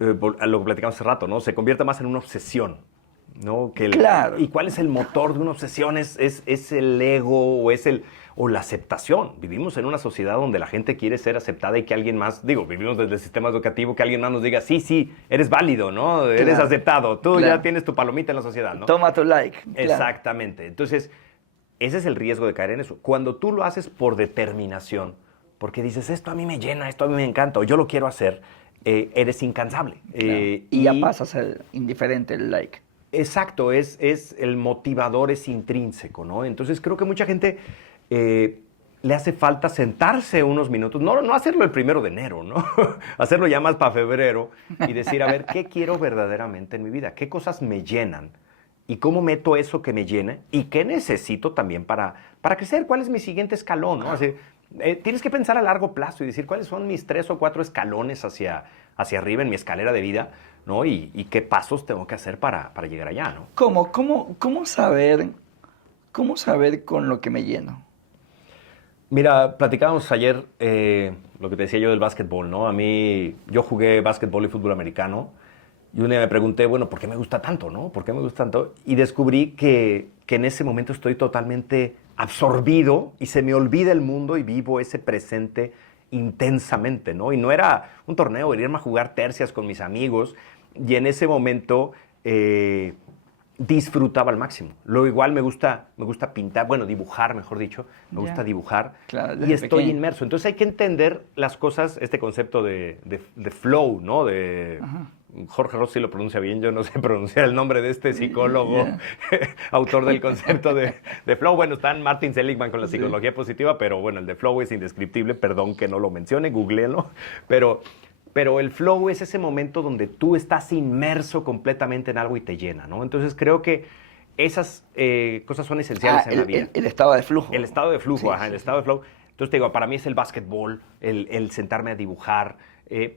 lo que platicamos hace rato, ¿no? Se convierte más en una obsesión, ¿no? Claro. ¿Y cuál es el motor de una obsesión? ¿Es el ego o la aceptación? Vivimos en una sociedad donde la gente quiere ser aceptada y que alguien más, vivimos desde el sistema educativo, que alguien más nos diga, sí, eres válido, ¿no? Claro. Eres aceptado, tú ya tienes tu palomita en la sociedad, ¿no? Toma tu like. Exactamente. Claro. Entonces, ese es el riesgo de caer en eso. Cuando tú lo haces por determinación, porque dices, esto a mí me llena, esto a mí me encanta, o yo lo quiero hacer, eres incansable. Claro. Y ya pasa a ser indiferente el like. Exacto, es el motivador, es intrínseco, ¿no? Entonces creo que mucha gente le hace falta sentarse unos minutos, no hacerlo el 1 de enero, ¿no? Hacerlo ya más para febrero y decir, a ver, ¿qué quiero verdaderamente en mi vida? ¿Qué cosas me llenan? ¿Y cómo meto eso que me llena? ¿Y qué necesito también para crecer? ¿Cuál es mi siguiente escalón, no? Así, tienes que pensar a largo plazo y decir, ¿cuáles son mis 3 o 4 escalones hacia arriba en mi escalera de vida, ¿no? Y qué pasos tengo que hacer para llegar allá, ¿no? ¿Cómo saber con lo que me lleno? Mira, platicábamos ayer lo que te decía yo del básquetbol, ¿no? Yo jugué básquetbol y fútbol americano y un día me pregunté, bueno, ¿por qué me gusta tanto, no? ¿Por qué me gusta tanto? Y descubrí que en ese momento estoy totalmente absorbido y se me olvida el mundo y vivo ese presente intensamente, ¿no? Y no era un torneo, era irme a jugar tercias con mis amigos y en ese momento disfrutaba al máximo. Luego igual me gusta pintar, bueno, dibujar, mejor dicho, me gusta dibujar, claro, y estoy pequeño. Inmerso. Entonces hay que entender las cosas, este concepto de flow, ¿no? Jorge Rossi lo pronuncia bien, yo no sé pronunciar el nombre de este psicólogo, autor del concepto de flow. Bueno, está Martin Seligman con la psicología positiva, pero bueno, el de flow es indescriptible, perdón que no lo mencione, googléelo, pero el flow es ese momento donde tú estás inmerso completamente en algo y te llena, ¿no? Entonces creo que esas cosas son esenciales en la vida. El estado de flujo. El estado de flujo, el estado de flow. Entonces te digo, para mí es el básquetbol, el sentarme a dibujar,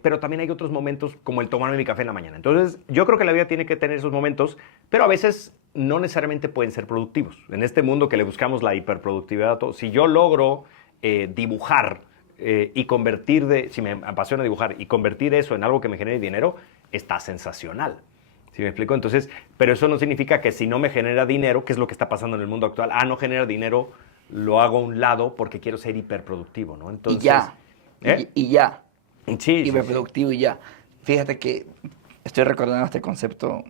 pero también hay otros momentos como el tomarme mi café en la mañana. Entonces yo creo que la vida tiene que tener esos momentos, pero a veces no necesariamente pueden ser productivos. En este mundo que le buscamos la hiperproductividad a todo, si yo logro dibujar, y si me apasiona dibujar y convertir eso en algo que me genere dinero, está sensacional. ¿Sí me explico? Entonces, pero eso no significa que si no me genera dinero, que es lo que está pasando en el mundo actual, no genera dinero, lo hago a un lado porque quiero ser hiperproductivo, ¿no? Entonces, y ya. Y ya. Sí, hiperproductivo y ya. Fíjate que estoy recordando este concepto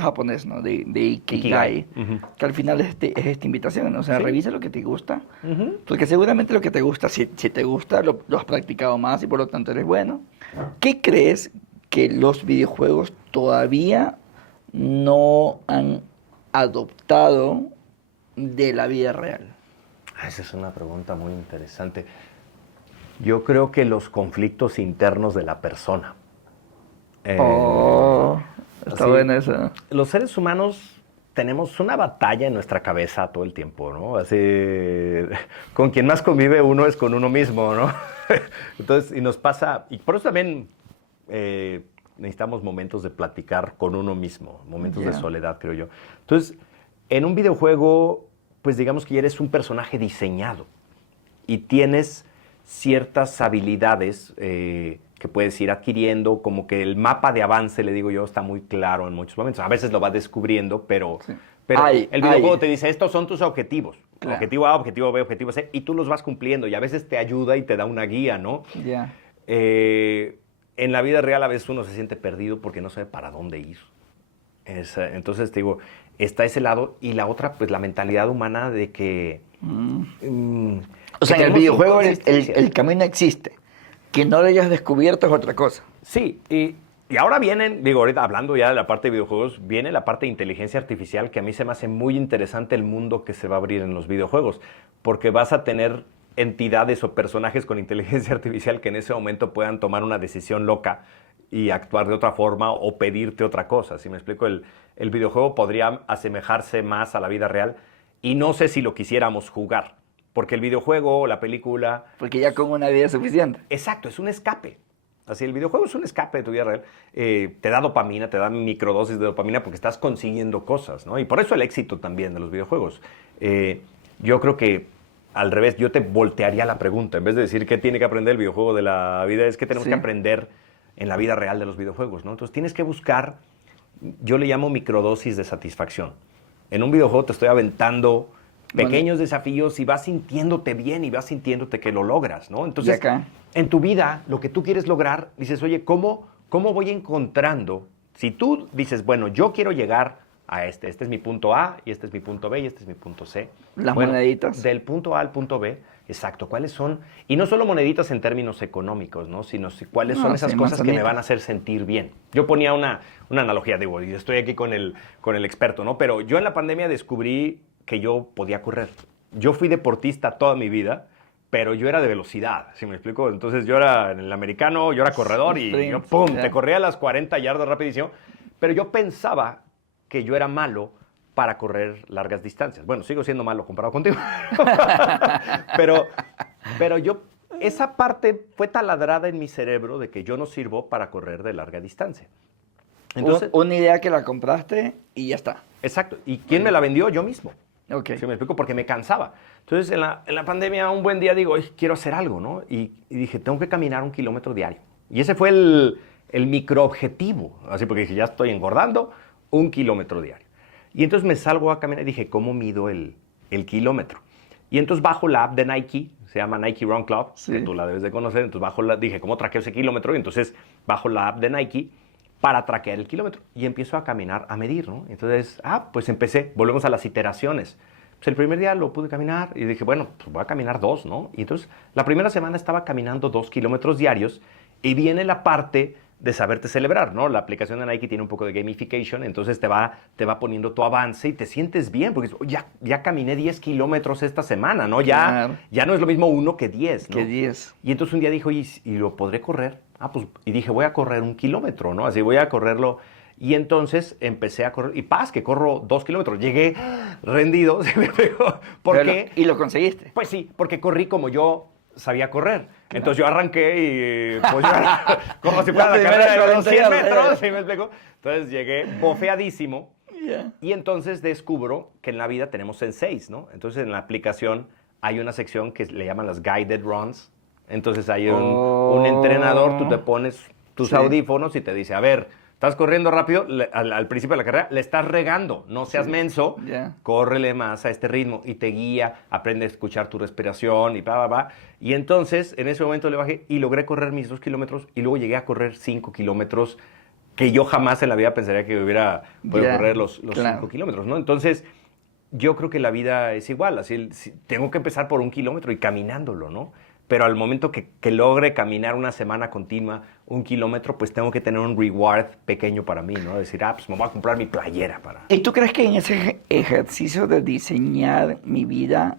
japonés, ¿no? De Ikigai, que al final es esta invitación, ¿no? O sea, revisa lo que te gusta, porque seguramente lo que te gusta, si te gusta, lo has practicado más y por lo tanto eres bueno. ¿Qué crees que los videojuegos todavía no han adoptado de la vida real? Esa es una pregunta muy interesante. Yo creo que los conflictos internos de la persona. Está buena esa. Los seres humanos tenemos una batalla en nuestra cabeza todo el tiempo, ¿no? Así, con quien más convive uno es con uno mismo, ¿no? Entonces, y nos pasa, y por eso también necesitamos momentos de platicar con uno mismo, momentos de soledad, creo yo. Entonces, en un videojuego, pues digamos que ya eres un personaje diseñado y tienes ciertas habilidades que puedes ir adquiriendo, como que el mapa de avance, le digo yo, está muy claro en muchos momentos. A veces lo vas descubriendo, pero el videojuego te dice, estos son tus objetivos. Claro. Objetivo A, objetivo B, objetivo C, y tú los vas cumpliendo, y a veces te ayuda y te da una guía, ¿no? Ya. En la vida real a veces uno se siente perdido porque no sabe para dónde ir. Entonces, te digo, está ese lado, y la otra, pues la mentalidad humana de que... o sea, en el videojuego el camino existe. Que no lo hayas descubierto es otra cosa. Sí, y Y ahora vienen, digo, ahorita hablando ya de la parte de videojuegos, viene la parte de inteligencia artificial, que a mí se me hace muy interesante el mundo que se va a abrir en los videojuegos, porque vas a tener entidades o personajes con inteligencia artificial que en ese momento puedan tomar una decisión loca y actuar de otra forma o pedirte otra cosa. Si me explico, el videojuego podría asemejarse más a la vida real y no sé si lo quisiéramos jugar, porque el videojuego o la película... Porque ya con una vida es suficiente. Exacto, es un escape. Así, el videojuego es un escape de tu vida real. Te da dopamina, te da microdosis de dopamina porque estás consiguiendo cosas, ¿no? Y por eso el éxito también de los videojuegos. Yo creo que, al revés, yo te voltearía la pregunta. En vez de decir qué tiene que aprender el videojuego de la vida, es que tenemos que aprender en la vida real de los videojuegos, ¿no? Entonces tienes que buscar, yo le llamo microdosis de satisfacción. En un videojuego te estoy aventando pequeños desafíos y vas sintiéndote bien y vas sintiéndote que lo logras, ¿no? Entonces, en tu vida, lo que tú quieres lograr, dices, oye, ¿cómo voy encontrando? Si tú dices, bueno, yo quiero llegar a este es mi punto A, y este es mi punto B, y este es mi punto C. Las moneditas. Del punto A al punto B, exacto, ¿cuáles son? Y no solo moneditas en términos económicos, ¿no? Sino cuáles son esas cosas que me van a hacer sentir bien. Yo ponía una analogía, digo, y estoy aquí con el experto, ¿no? Pero yo en la pandemia descubrí que yo podía correr. Yo fui deportista toda mi vida, pero yo era de velocidad, ¿sí me explico? Entonces yo era en el americano, yo era corredor y yo, ¡pum!, te corría a las 40 yardas rapidísimo. Pero yo pensaba que yo era malo para correr largas distancias. Bueno, sigo siendo malo comparado contigo. pero yo, esa parte fue taladrada en mi cerebro de que yo no sirvo para correr de larga distancia. Entonces, una idea que la compraste y ya está. Exacto. ¿Y quién me la vendió? Yo mismo. Okay. ¿Sí me explico? Porque me cansaba. Entonces, en la pandemia, un buen día digo, quiero hacer algo, ¿no? Y dije, tengo que caminar 1 kilómetro diario. Y ese fue el microobjetivo. Así, porque dije, ya estoy engordando, 1 kilómetro diario. Y entonces me salgo a caminar y dije, ¿cómo mido el kilómetro? Y entonces bajo la app de Nike, se llama Nike Run Club, que tú la debes de conocer. Entonces dije, ¿cómo traqueo ese kilómetro? Y entonces bajo la app de Nike para traquear el kilómetro. Y empiezo a caminar, a medir, ¿no? Entonces, pues empecé, volvemos a las iteraciones. Pues el primer día lo pude caminar y dije, bueno, pues voy a caminar 2, ¿no? Y entonces la primera semana estaba caminando 2 kilómetros diarios y viene la parte de saberte celebrar, ¿no? La aplicación de Nike tiene un poco de gamification, entonces te va poniendo tu avance y te sientes bien, porque ya caminé 10 kilómetros esta semana, ¿no? Ya no es lo mismo 1 que 10, ¿no? Que 10. Y entonces un día dijo, ¿y lo podré correr? Pues, y dije, voy a correr 1 kilómetro, ¿no? Así voy a correrlo. Y entonces empecé a correr, y que corro 2 kilómetros. Llegué rendido, se me pegó. ¿Por qué? ¿Y lo conseguiste? Pues sí, porque corrí como yo sabía correr. Entonces yo arranqué y pues yo corro si fuera la carrera de los 100 metros, ¿sí me explico? Entonces llegué bofeadísimo. Y entonces descubro que en la vida tenemos senseis, ¿no? Entonces en la aplicación hay una sección que le llaman las guided runs. Entonces hay un entrenador, tú te pones tus audífonos y te dice, a ver, estás corriendo rápido, al principio de la carrera le estás regando, no seas menso, córrele más a este ritmo y te guía, aprende a escuchar tu respiración y bla, bla, bla. Y entonces en ese momento le bajé y logré correr mis 2 kilómetros y luego llegué a correr 5 kilómetros que yo jamás en la vida pensaría que hubiera podido correr los 5 kilómetros, ¿no? Entonces yo creo que la vida es igual, así tengo que empezar por 1 kilómetro y caminándolo, ¿no? Pero al momento que logre caminar una semana continua, 1 kilómetro, pues tengo que tener un reward pequeño para mí, ¿no? Decir, pues me voy a comprar mi playera para... ¿Y tú crees que en ese ejercicio de diseñar mi vida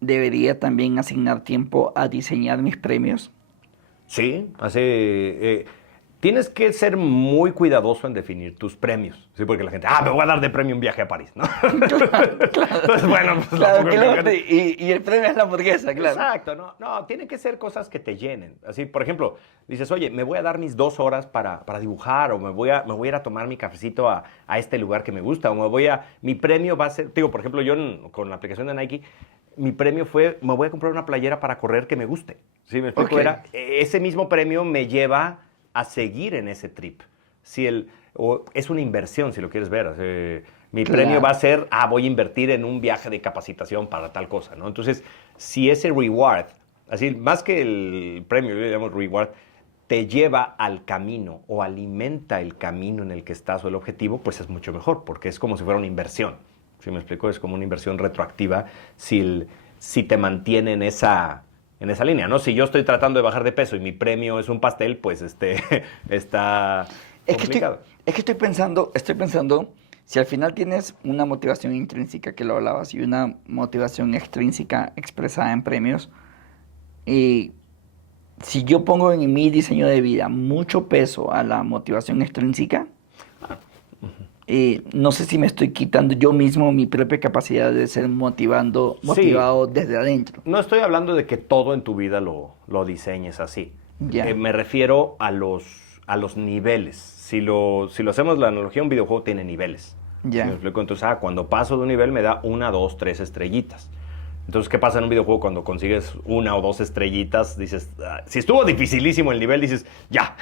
debería también asignar tiempo a diseñar mis premios? Sí, tienes que ser muy cuidadoso en definir tus premios, ¿sí? Porque la gente, me voy a dar de premio un viaje a París, ¿no? Claro. Entonces, bueno, pues y el premio es la hamburguesa, claro. Exacto, no, tienen que ser cosas que te llenen. Así, por ejemplo, dices, oye, me voy a dar mis 2 horas para dibujar, o me voy a ir a tomar mi cafecito a este lugar que me gusta, o mi premio va a ser, por ejemplo, yo con la aplicación de Nike, mi premio fue, me voy a comprar una playera para correr que me guste. ¿Sí me explico? Ese mismo premio me lleva a seguir en ese trip. Es una inversión, si lo quieres ver. Mi premio va a ser, voy a invertir en un viaje de capacitación para tal cosa, ¿no? Entonces, si ese reward, así, más que el premio, yo le llamo reward, te lleva al camino o alimenta el camino en el que estás o el objetivo, pues es mucho mejor, porque es como si fuera una inversión. ¿Sí me explico? Es como una inversión retroactiva si te mantiene en esa en esa línea, ¿no? Si yo estoy tratando de bajar de peso y mi premio es un pastel, pues está complicado. Es que estoy pensando, si al final tienes una motivación intrínseca, que lo hablabas, y una motivación extrínseca expresada en premios, y si yo pongo en mi diseño de vida mucho peso a la motivación extrínseca, no sé si me estoy quitando yo mismo mi propia capacidad de ser motivado desde adentro. No estoy hablando de que todo en tu vida lo diseñes así. Ya. Me refiero a los niveles. Si lo hacemos la analogía, un videojuego tiene niveles. Ya. ¿Sí me explico? Entonces, cuando paso de un nivel me da 1, 2, 3 estrellitas. Entonces, ¿qué pasa en un videojuego cuando consigues 1 o 2 estrellitas? Dices, si estuvo dificilísimo el nivel, dices, ya.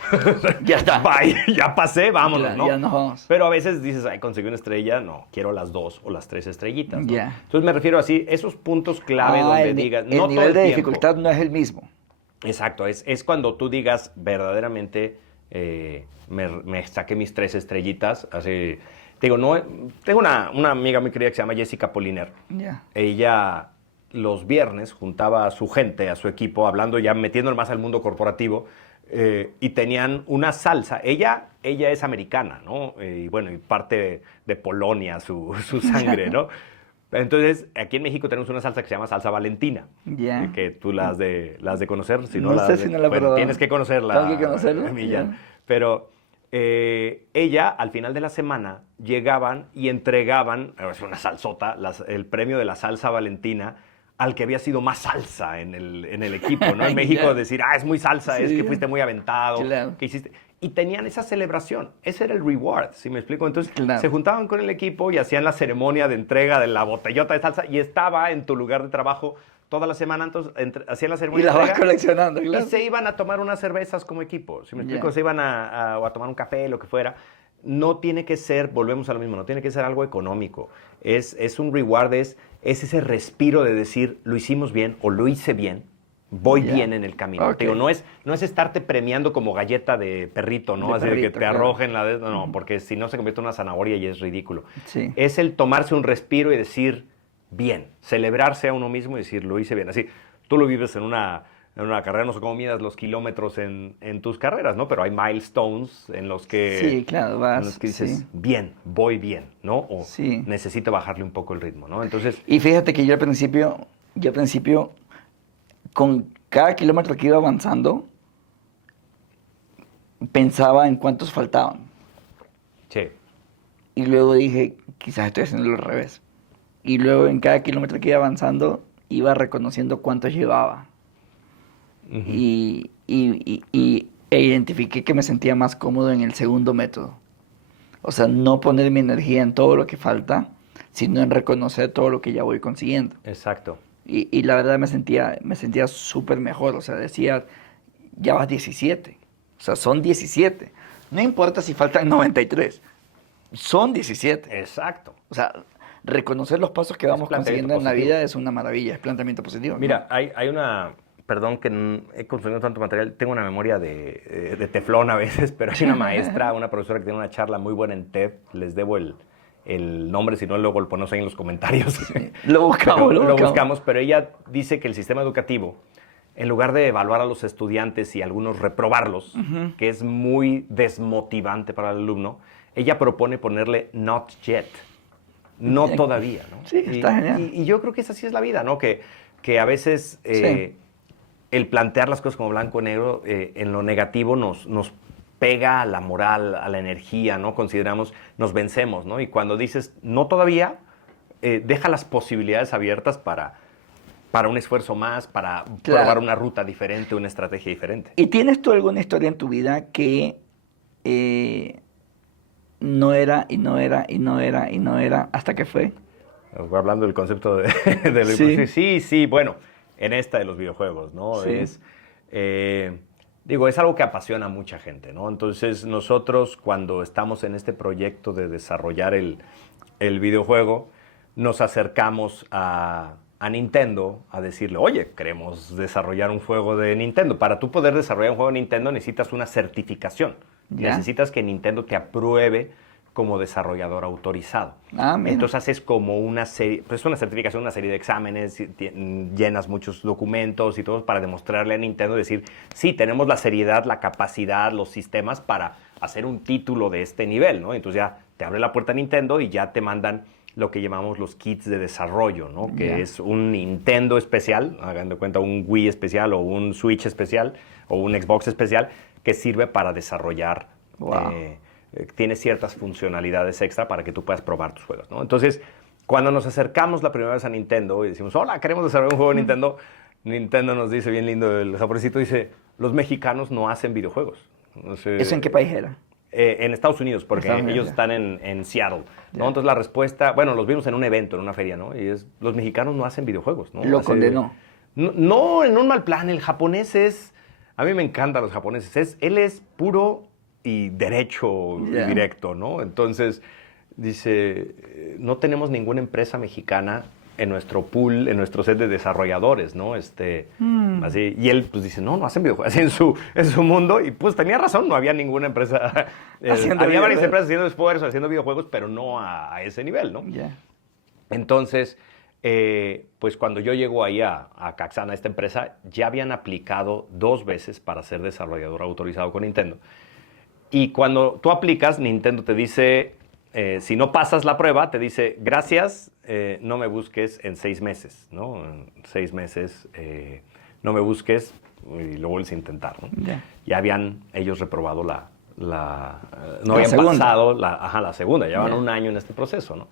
Ya está. Bye, ya pasé, vámonos, Ya, ¿no? ya nos vamos. Pero a veces dices, conseguí una estrella, no, quiero las 2 o las 3 estrellitas, ¿no? Ya. Entonces, me refiero así, esos puntos clave donde digas, no el todo nivel el de tiempo. dificultad no es el mismo. Exacto, es cuando tú digas verdaderamente me saqué mis 3 estrellitas. Así, te digo, no, tengo una amiga muy querida que se llama Jessica Poliner. Ya. Ella los viernes juntaba a su gente, a su equipo, hablando ya, metiéndolo más al mundo corporativo, y tenían una salsa. Ella es americana, ¿no? Y bueno, y parte de Polonia su sangre, ¿no? Entonces, aquí en México tenemos una salsa que se llama salsa Valentina, Ya. que tú la has de conocer. Si No sé si no la he bueno, probado. tienes que conocerla. Tengo que conocerla, Millán. ya. Pero ella, al final de la semana, llegaban y entregaban, es una salsota, el premio de la salsa Valentina al que había sido más salsa en el equipo, ¿no? En México Ya. decir, es muy salsa, es Sí. que fuiste muy aventado, Claro. que hiciste... Y tenían esa celebración, ese era el reward, ¿sí me explico? Entonces Claro. se juntaban con el equipo y hacían la ceremonia de entrega de la botellota de salsa y estaba en tu lugar de trabajo toda la semana, entonces hacían la Y ceremonia las de vas entrega coleccionando, claro. y se iban a tomar unas cervezas como equipo, ¿sí me explico? Ya. Se iban a tomar un café, lo que fuera. No tiene que ser, volvemos a lo mismo, no tiene que ser algo económico. Es un reward, es ese respiro de decir, lo hicimos bien o lo hice bien, voy Ya. bien en el camino. Ok. Te digo, no es estarte premiando como galleta de perrito, ¿no? De Así de perrito, que te claro. arrojen la... No, porque si no se convierte en una zanahoria y es ridículo. Sí. Es el tomarse un respiro y decir, bien, celebrarse a uno mismo y decir, lo hice bien. Así, tú lo vives en una carrera, no sé cómo midas los kilómetros en tus carreras, ¿no? Pero hay milestones en los que... Sí, claro, vas, en los que dices, sí. bien, voy bien, ¿no? O Sí. necesito bajarle un poco el ritmo, ¿no? Entonces, Y fíjate que yo al principio, con cada kilómetro que iba avanzando, pensaba en cuántos faltaban. sí, Y luego dije, quizás estoy haciendo al revés. Y luego en cada kilómetro que iba avanzando, iba reconociendo cuántos llevaba. E identifiqué que me sentía más cómodo en el segundo método. O sea, no poner mi energía en todo lo que falta, sino en reconocer todo lo que ya voy consiguiendo. exacto. Y la verdad me sentía súper mejor. O sea, decía, ya vas 17. O sea, son 17. No importa si faltan 93. Son 17. Exacto. O sea, reconocer los pasos que vamos planteamiento consiguiendo en la positivo. vida es una maravilla, es planteamiento positivo. ¿no? Mira, hay una... Perdón que he consumido tanto material, tengo una memoria de teflón a veces, pero hay una maestra, una profesora que tiene una charla muy buena en TED, les debo el nombre, si no luego lo ponemos ahí en los comentarios. Lo buscamos, Lo buscamos, pero ella dice que el sistema educativo, en lugar de evaluar a los estudiantes y algunos reprobarlos, que es muy desmotivante para el alumno, ella propone ponerle not yet, no Bien. todavía, ¿no? Sí, está genial. Y yo creo que esa sí es la vida, ¿no? Que a veces Sí. el plantear las cosas como blanco o negro, en lo negativo nos pega a la moral, a la energía, ¿no? Consideramos, nos vencemos, ¿no? Y cuando dices no todavía, deja las posibilidades abiertas para un esfuerzo más, para Claro. probar una ruta diferente, una estrategia diferente. ¿Y tienes tú alguna historia en tu vida que no era, hasta que fue? Voy hablando del concepto de Sí. sí, bueno, en esta de los videojuegos, ¿no? Sí. Es algo que apasiona a mucha gente, ¿no? Entonces, nosotros cuando estamos en este proyecto de desarrollar el videojuego, nos acercamos a Nintendo a decirle, oye, queremos desarrollar un juego de Nintendo. Para tú poder desarrollar un juego de Nintendo necesitas una certificación. Ya. Necesitas que Nintendo te apruebe como desarrollador autorizado. Ah, mira. Entonces haces como una serie, pues una certificación, una serie de exámenes, llenas muchos documentos y todo para demostrarle a Nintendo, decir, sí, tenemos la seriedad, la capacidad, los sistemas para hacer un título de este nivel, ¿no? Entonces ya te abre la puerta Nintendo y ya te mandan lo que llamamos los kits de desarrollo, ¿no? Que es un Nintendo especial, hagan de cuenta un Wii especial o un Switch especial o un Xbox especial que sirve para desarrollar, tiene ciertas funcionalidades extra para que tú puedas probar tus juegos, ¿no? Entonces, cuando nos acercamos la primera vez a Nintendo y decimos, hola, queremos desarrollar un juego de Nintendo, Nintendo nos dice, bien lindo, el japonesito dice, los mexicanos no hacen videojuegos. Entonces, ¿Eso en qué país era? En Estados Unidos, porque Estados Unidos, ellos están en Seattle, ¿no? Entonces la respuesta, bueno, los vimos en un evento, en una feria, ¿no? Y es, los mexicanos no hacen videojuegos, ¿no? Lo condenó. No, en un mal plan, el japonés a mí me encantan los japoneses, él es puro y derecho y directo, ¿no? Entonces dice, no tenemos ninguna empresa mexicana en nuestro pool, en nuestro set de desarrolladores, ¿no? Así, y él pues dice, no hacen videojuegos, así en su mundo, y pues tenía razón, no había ninguna empresa, había varias empresas haciendo esfuerzos, haciendo videojuegos, pero no a ese nivel, ¿no? Entonces, pues cuando yo llego ahí a Kaxan, a esta empresa, ya habían aplicado 2 veces para ser desarrollador autorizado con Nintendo. Y cuando tú aplicas, Nintendo te dice, si no pasas la prueba, te dice, gracias, no me busques en 6 meses, ¿no? En 6 meses no me busques y lo vuelves a intentar, ¿no? Ya habían ellos reprobado no habían pasado la segunda, llevaban 1 año en este proceso, ¿no?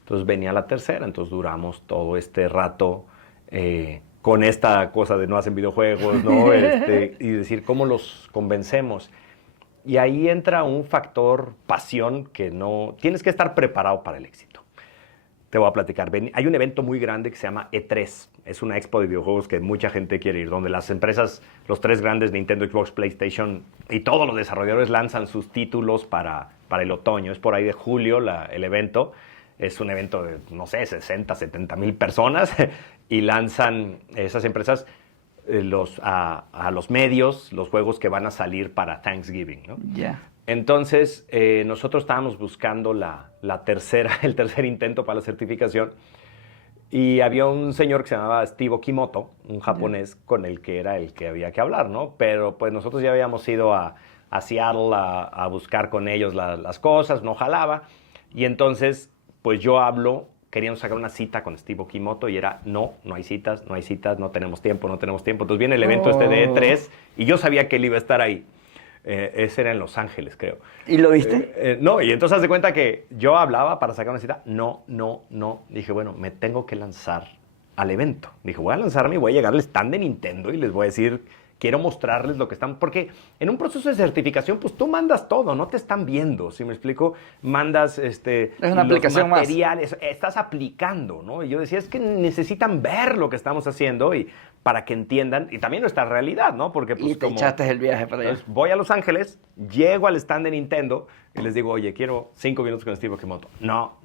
Entonces venía la tercera, entonces duramos todo este rato con esta cosa de no hacen videojuegos, ¿no? Y decir, ¿cómo los convencemos? Y ahí entra un factor pasión que no... Tienes que estar preparado para el éxito. Te voy a platicar. Hay un evento muy grande que se llama E3. Es una expo de videojuegos que mucha gente quiere ir, donde las empresas, los 3 grandes, Nintendo, Xbox, PlayStation, y todos los desarrolladores lanzan sus títulos para el otoño. Es por ahí de julio el evento. Es un evento de, no sé, 60, 70 mil personas y lanzan esas empresas a los medios los juegos que van a salir para Thanksgiving, ¿no? Entonces, nosotros estábamos buscando el tercer intento para la certificación y había un señor que se llamaba Steve Okimoto, un japonés con el que era el que había que hablar, ¿no? Pero pues nosotros ya habíamos ido a Seattle a buscar con ellos las cosas, no jalaba, y entonces pues yo queríamos sacar una cita con Steve Okimoto y era, no hay citas, no tenemos tiempo. Entonces viene el evento de E3 y yo sabía que él iba a estar ahí. Ese era en Los Ángeles, creo. ¿Y lo viste? No, y entonces haz de cuenta que yo hablaba para sacar una cita, no. Dije, bueno, me tengo que lanzar al evento. Dije, voy a lanzarme y voy a llegar al stand de Nintendo y les voy a decir, quiero mostrarles lo que están... Porque en un proceso de certificación, pues tú mandas todo, no te están viendo, ¿sí me explico? Mandas es una aplicación materiales, estás aplicando, ¿no? Y yo decía, es que necesitan ver lo que estamos haciendo y para que entiendan, y también nuestra realidad, ¿no? Porque pues y te echaste el viaje para allá. Entonces, voy a Los Ángeles, llego al stand de Nintendo y les digo, oye, quiero 5 minutos con Steve Okimoto. No.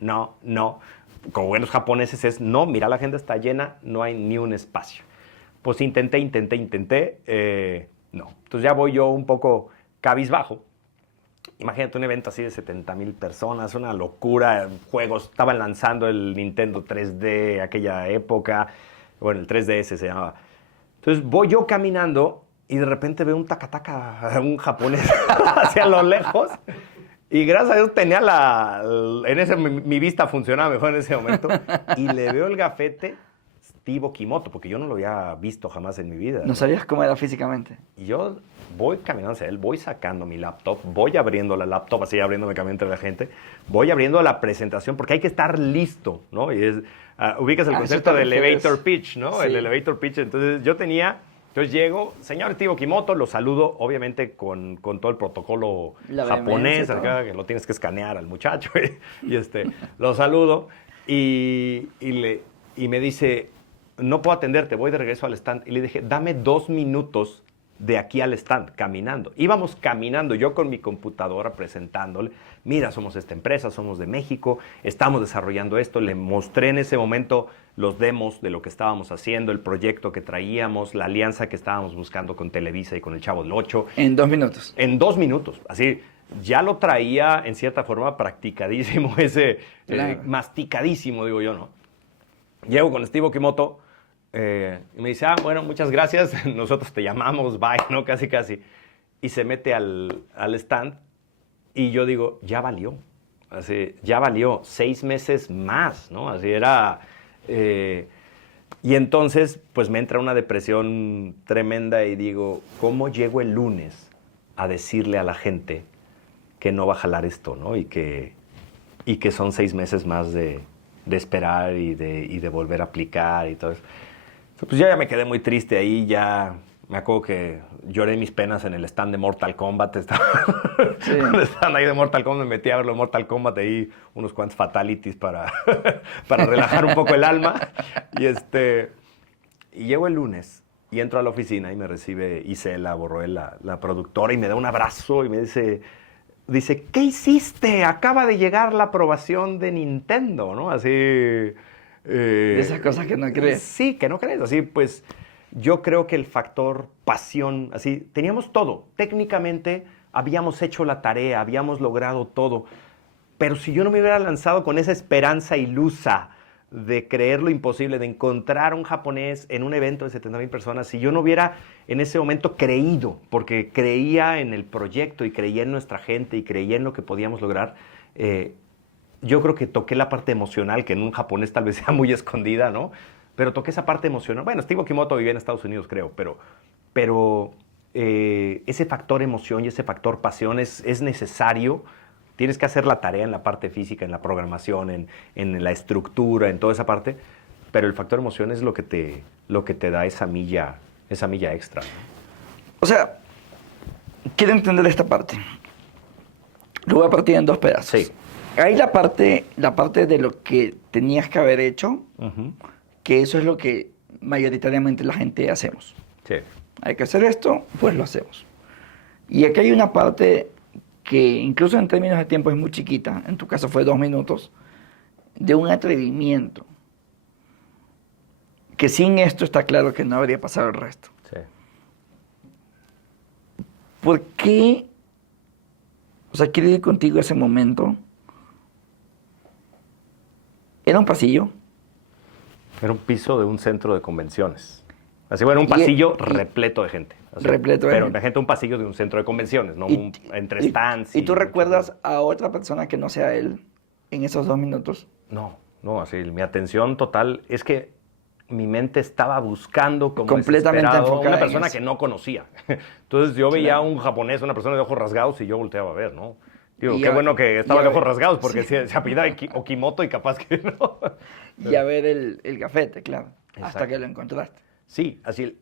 Como buenos japoneses es, no, mira, la agenda está llena, no hay ni un espacio. Pues intenté, no. Entonces ya voy yo un poco cabizbajo. Imagínate un evento así de 70 mil personas, una locura, juegos. Estaban lanzando el Nintendo 3D aquella época, bueno, el 3DS se llamaba. Entonces voy yo caminando y de repente veo un tacataca, un japonés hacia lo lejos. Y gracias a Dios tenía mi vista funcionaba mejor en ese momento. Y le veo el gafete Steve Okimoto, porque yo no lo había visto jamás en mi vida. ¿No sabías cómo era físicamente? Y yo voy caminando hacia él, voy sacando mi laptop, voy abriendo la laptop, así abriéndome camino entre la gente, voy abriendo la presentación, porque hay que estar listo, ¿no? Y ubicas el concepto del elevator pitch, ¿no? Sí. El elevator pitch. Entonces entonces llego, señor Steve Okimoto, lo saludo, obviamente con todo el protocolo japonés, acá, que lo tienes que escanear al muchacho, y lo saludo, y me dice, no puedo atenderte, voy de regreso al stand. Y le dije, dame 2 minutos de aquí al stand, caminando. Íbamos caminando, yo con mi computadora presentándole, mira, somos esta empresa, somos de México, estamos desarrollando esto. Le mostré en ese momento los demos de lo que estábamos haciendo, el proyecto que traíamos, la alianza que estábamos buscando con Televisa y con el Chavo del Ocho. ¿En 2 minutos? En 2 minutos, así. ya lo traía en cierta forma practicadísimo, masticadísimo, digo yo, ¿no? Llego con Steve Okimoto y me dice, bueno, muchas gracias, nosotros te llamamos, bye, ¿no? Casi, casi. Y se mete al stand y yo digo, ya valió. Así, ya valió 6 meses más, ¿no? Así era... y entonces, pues me entra una depresión tremenda y digo, ¿cómo llego el lunes a decirle a la gente que no va a jalar esto, ¿no? Y que son 6 meses más de esperar y de volver a aplicar y todo eso. Pues yo ya me quedé muy triste ahí, ya me acuerdo que lloré mis penas en el stand de Mortal Kombat. Sí. El stand ahí de Mortal Kombat, me metí a verlo de Mortal Kombat, ahí unos cuantos fatalities para relajar un poco el alma. Y llego el lunes y entro a la oficina y me recibe Isela Borroel, la productora, y me da un abrazo y me dice, ¿qué hiciste? Acaba de llegar la aprobación de Nintendo, ¿no? Así... de esas cosas que no crees. Sí, que no crees. Así, pues, yo creo que el factor pasión, así, teníamos todo. Técnicamente habíamos hecho la tarea, habíamos logrado todo. Pero si yo no me hubiera lanzado con esa esperanza ilusa de creer lo imposible, de encontrar a un japonés en un evento de 70,000 personas, si yo no hubiera en ese momento creído, porque creía en el proyecto y creía en nuestra gente y creía en lo que podíamos lograr, yo creo que toqué la parte emocional, que en un japonés tal vez sea muy escondida, ¿no? Pero toqué esa parte emocional. Bueno, Steve Okimoto vivía en Estados Unidos, creo, pero ese factor emoción y ese factor pasión es necesario. Tienes que hacer la tarea en la parte física, en la programación, en la estructura, en toda esa parte, pero el factor emoción es lo que te da esa milla extra, ¿no? O sea, quiero entender esta parte. Lo voy a partir en 2 pedazos. Sí. Hay la parte de lo que tenías que haber hecho, que eso es lo que mayoritariamente la gente hacemos. Sí. Hay que hacer esto, pues lo hacemos. Y aquí hay una parte que incluso en términos de tiempo es muy chiquita, en tu caso fue 2 minutos, de un atrevimiento, que sin esto está claro que no habría pasado el resto. Sí. ¿Por qué? O sea, quiero ir contigo a ese momento. Era un pasillo. Era un piso de un centro de convenciones. Así, bueno, un pasillo repleto de gente. Así, repleto de pero gente. de gente, un pasillo de un centro de convenciones, ¿no? Entre stands. ¿Y tú recuerdas a otra persona que no sea él en esos 2 minutos? No, así, mi atención total es que mi mente estaba buscando como completamente desesperado enfocada una en persona eso. que no conocía. Entonces yo veía a Claro. un japonés, una persona de ojos rasgados, y yo volteaba a ver, ¿no? Digo, Y qué a- bueno que estaba y a de ojos ver- rasgados, porque sí. se apellidaba Okimoto y capaz que no. Y a ver el gafete, claro, hasta Exacto. que lo encontraste. Sí, así,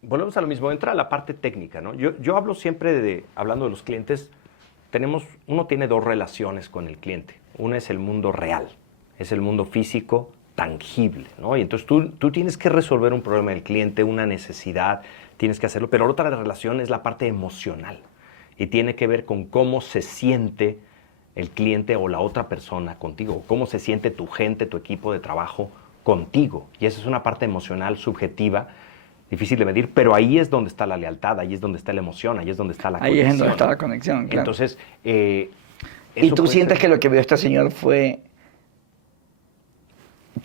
volvemos a lo mismo, entra la parte técnica, ¿no? Yo hablo siempre hablando de los clientes, uno tiene 2 relaciones con el cliente. Una es el mundo real, es el mundo físico, tangible, ¿no? Y entonces tú tienes que resolver un problema del cliente, una necesidad, tienes que hacerlo, pero la otra relación es la parte emocional y tiene que ver con cómo se siente el cliente o la otra persona contigo, cómo se siente tu gente, tu equipo de trabajo contigo. Y esa es una parte emocional, subjetiva, difícil de medir, pero ahí es donde está la lealtad, ahí es donde está la emoción, ahí es donde está la Ahí conexión. es en donde está la conexión, claro. Entonces, ¿Y eso tú puede sientes ser- que lo que vio este señor fue,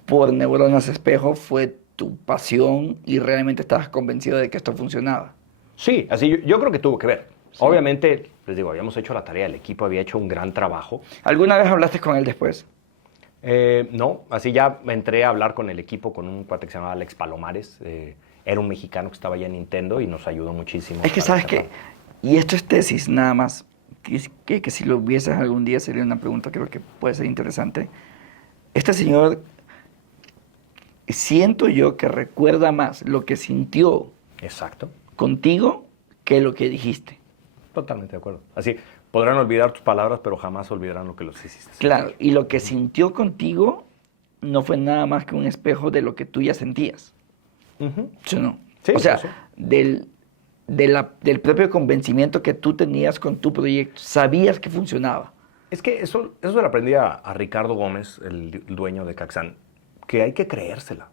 por neuronas espejo, fue tu pasión y realmente estabas convencido de que esto funcionaba? Sí, así yo creo que tuvo que ver. Sí. Obviamente, les digo, habíamos hecho la tarea, el equipo había hecho un gran trabajo. ¿Alguna vez hablaste con él después? No, así ya me entré a hablar con el equipo, con un cuate que se llamaba Alex Palomares. Era un mexicano que estaba allá en Nintendo y nos ayudó muchísimo. Es que para sabes esa que, parte. y esto es tesis nada más, que si lo vieses algún día sería una pregunta, creo que puede ser interesante. Este señor, siento yo que recuerda más lo que sintió Exacto, contigo que lo que dijiste. totalmente de acuerdo. Así, podrán olvidar tus palabras, pero jamás olvidarán lo que los hiciste. Claro, y lo que sintió contigo no fue nada más que un espejo de lo que tú ya sentías. Ujú. ¿Sí o no? Sí, o sea, eso. del propio convencimiento que tú tenías con tu proyecto, sabías que funcionaba. Es que eso se lo aprendí a Ricardo Gómez, el dueño de Caxán, que hay que creérsela.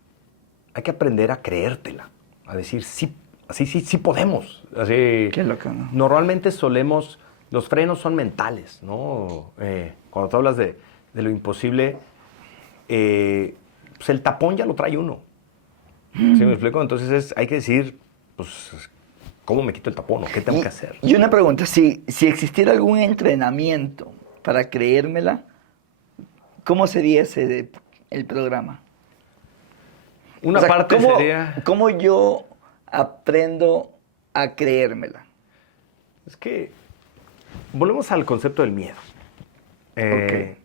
Hay que aprender a creértela, a decir sí, así sí podemos. Así, Qué loco, ¿no? normalmente solemos los frenos son mentales, ¿no? Cuando tú hablas de lo imposible, pues el tapón ya lo trae uno. ¿Sí me explico? Entonces hay que decir, pues, ¿cómo me quito el tapón? ¿O qué tengo que hacer? Y una pregunta, si existiera algún entrenamiento para creérmela, ¿cómo sería el programa? Una parte sería... ¿Cómo yo aprendo a creérmela? Es que volvemos al concepto del miedo. Ok.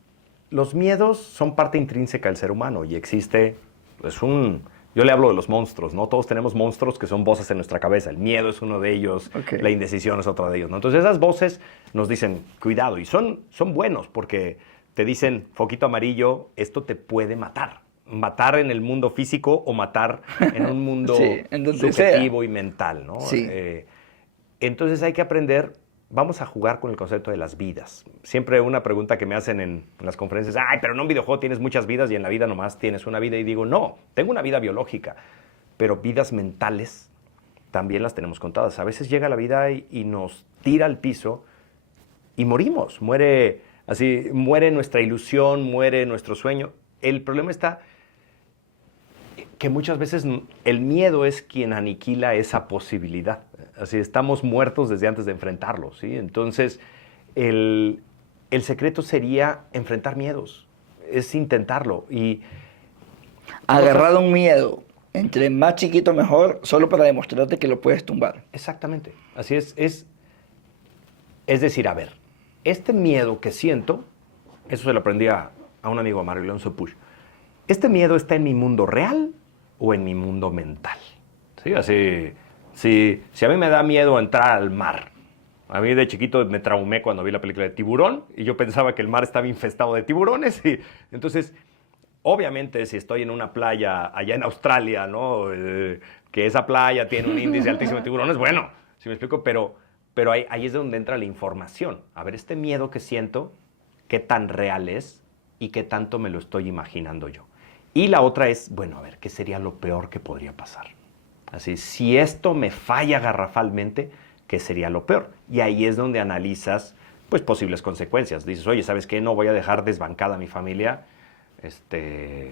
Los miedos son parte intrínseca del ser humano y existe, pues, yo le hablo de los monstruos, ¿no? Todos tenemos monstruos que son voces en nuestra cabeza. El miedo es uno de ellos, Ok. la indecisión es otro de ellos, ¿no? Entonces esas voces nos dicen, cuidado, y son buenos porque te dicen, foquito amarillo, esto te puede matar. Matar en el mundo físico o matar en un mundo Sí, en donde subjetivo sea. y mental, ¿no? Sí. Entonces hay que aprender, vamos a jugar con el concepto de las vidas. Siempre una pregunta que me hacen en las conferencias, ay, pero en un videojuego tienes muchas vidas y en la vida nomás tienes una vida. Y digo, no, tengo una vida biológica, pero vidas mentales también las tenemos contadas. A veces llega la vida y nos tira al piso y morimos. Muere nuestra ilusión, muere nuestro sueño. El problema está que muchas veces el miedo es quien aniquila esa posibilidad. Así estamos muertos desde antes de enfrentarlo, ¿sí? Entonces, el secreto sería enfrentar miedos, es intentarlo. Y Agarrar un miedo, entre más chiquito mejor, solo para demostrarte que lo puedes tumbar. exactamente, así es. Es decir, a ver, este miedo que siento, eso se lo aprendí a un amigo, a Mario Alonso Push. ¿Este miedo está en mi mundo real o en mi mundo mental? ¿Sí? Así, si a mí me da miedo entrar al mar, a mí de chiquito me traumé cuando vi la película de Tiburón y yo pensaba que el mar estaba infestado de tiburones. Y entonces, obviamente, si estoy en una playa allá en Australia, ¿no? Que esa playa tiene un índice altísimo de tiburones, bueno, si me explico, pero ahí es donde entra la información. A ver, este miedo que siento, ¿qué tan real es y qué tanto me lo estoy imaginando yo? Y la otra es, bueno, a ver, ¿qué sería lo peor que podría pasar? Así, si esto me falla garrafalmente, ¿qué sería lo peor? Y ahí es donde analizas, pues, posibles consecuencias. Dices, oye, ¿sabes qué? No voy a dejar desbancada a mi familia.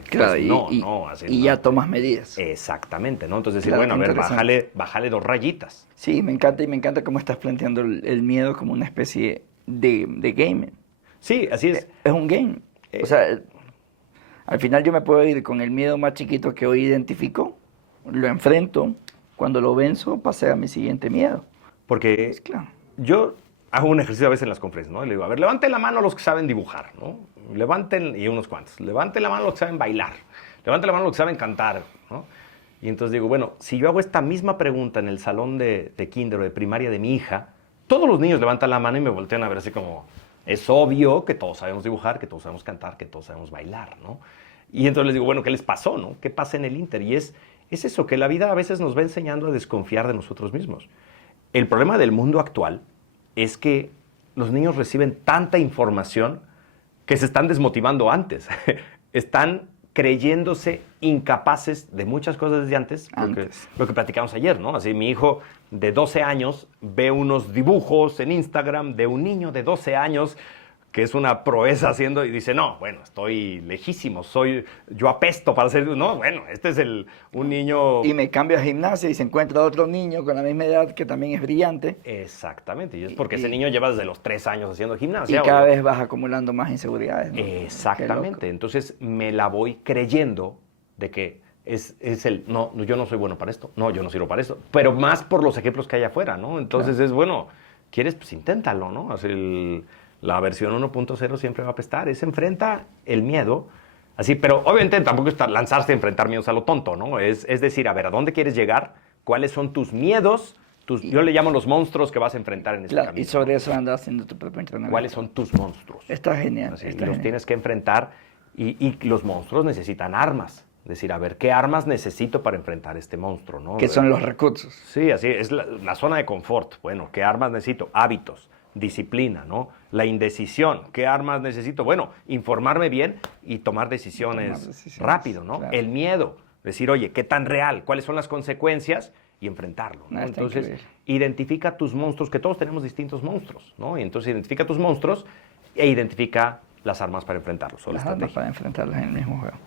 Claro, pues, y ya tomas medidas. Exactamente, ¿no? Entonces, decir, Claro, bueno, a qué ver, interesante. bájale 2 rayitas. Sí, me encanta cómo estás planteando el miedo como una especie de game. Sí, así es. Es un game. O sea, al final yo me puedo ir con el miedo más chiquito que hoy identifico, lo enfrento, cuando lo venzo, pasé a mi siguiente miedo. Porque Pues claro. yo hago un ejercicio a veces en las conferencias, ¿no? Y le digo, a ver, levanten la mano los que saben dibujar, ¿no? Levanten, y unos cuantos, levanten la mano los que saben bailar, levanten la mano los que saben cantar, ¿no? Y entonces digo, bueno, si yo hago esta misma pregunta en el salón de kinder o de primaria de mi hija, todos los niños levantan la mano y me voltean a ver así como, es obvio que todos sabemos dibujar, que todos sabemos cantar, que todos sabemos bailar, ¿no? Y entonces les digo, bueno, ¿qué les pasó, no? ¿Qué pasa en el Inter? Y es eso, que la vida a veces nos va enseñando a desconfiar de nosotros mismos. El problema del mundo actual es que los niños reciben tanta información que se están desmotivando antes. Están creyéndose incapaces de muchas cosas desde antes. Lo que platicamos ayer, ¿no? Así, mi hijo de 12 años ve unos dibujos en Instagram de un niño de 12 años que es una proeza haciendo y dice, no, bueno, estoy lejísimo, yo apesto para ser, no, bueno, este es un niño... Y me cambio a gimnasia y se encuentra otro niño con la misma edad que también es brillante. Exactamente, y es porque ese niño lleva desde los 3 años haciendo gimnasia. Y cada vez vas acumulando más inseguridades, ¿no? Exactamente, entonces me la voy creyendo de que no, yo no soy bueno para esto, no, yo no sirvo para esto, pero más por los ejemplos que hay afuera, ¿no? Entonces es, bueno, ¿quieres? Pues inténtalo, ¿no? Así la versión 1.0 siempre va a apestar, enfrenta el miedo, así, pero obviamente tampoco es lanzarse a enfrentar miedos a lo tonto, ¿no? Es decir, a ver, ¿a dónde quieres llegar? ¿Cuáles son tus miedos? Yo le llamo los monstruos que vas a enfrentar en ese camino. Y sobre eso andas haciendo tu propio entrenamiento. ¿Cuáles son tus monstruos? Está genial. Así, los tienes que enfrentar y los monstruos necesitan armas. Es decir, a ver, ¿qué armas necesito para enfrentar este monstruo, ¿no? ¿Qué son los recursos? Sí, así es la zona de confort. Bueno, ¿qué armas necesito? Hábitos, disciplina, ¿no? La indecisión, ¿qué armas necesito? Bueno, informarme bien y tomar decisiones rápido, ¿no? Claro. El miedo, decir, oye, ¿qué tan real? ¿Cuáles son las consecuencias? y enfrentarlo, ¿no? Ah, está Entonces, increíble. identifica tus monstruos, que todos tenemos distintos monstruos, ¿no? Y entonces identifica tus monstruos e identifica las armas para enfrentarlos, o la Las armas estrategia. para enfrentarlas en el mismo juego.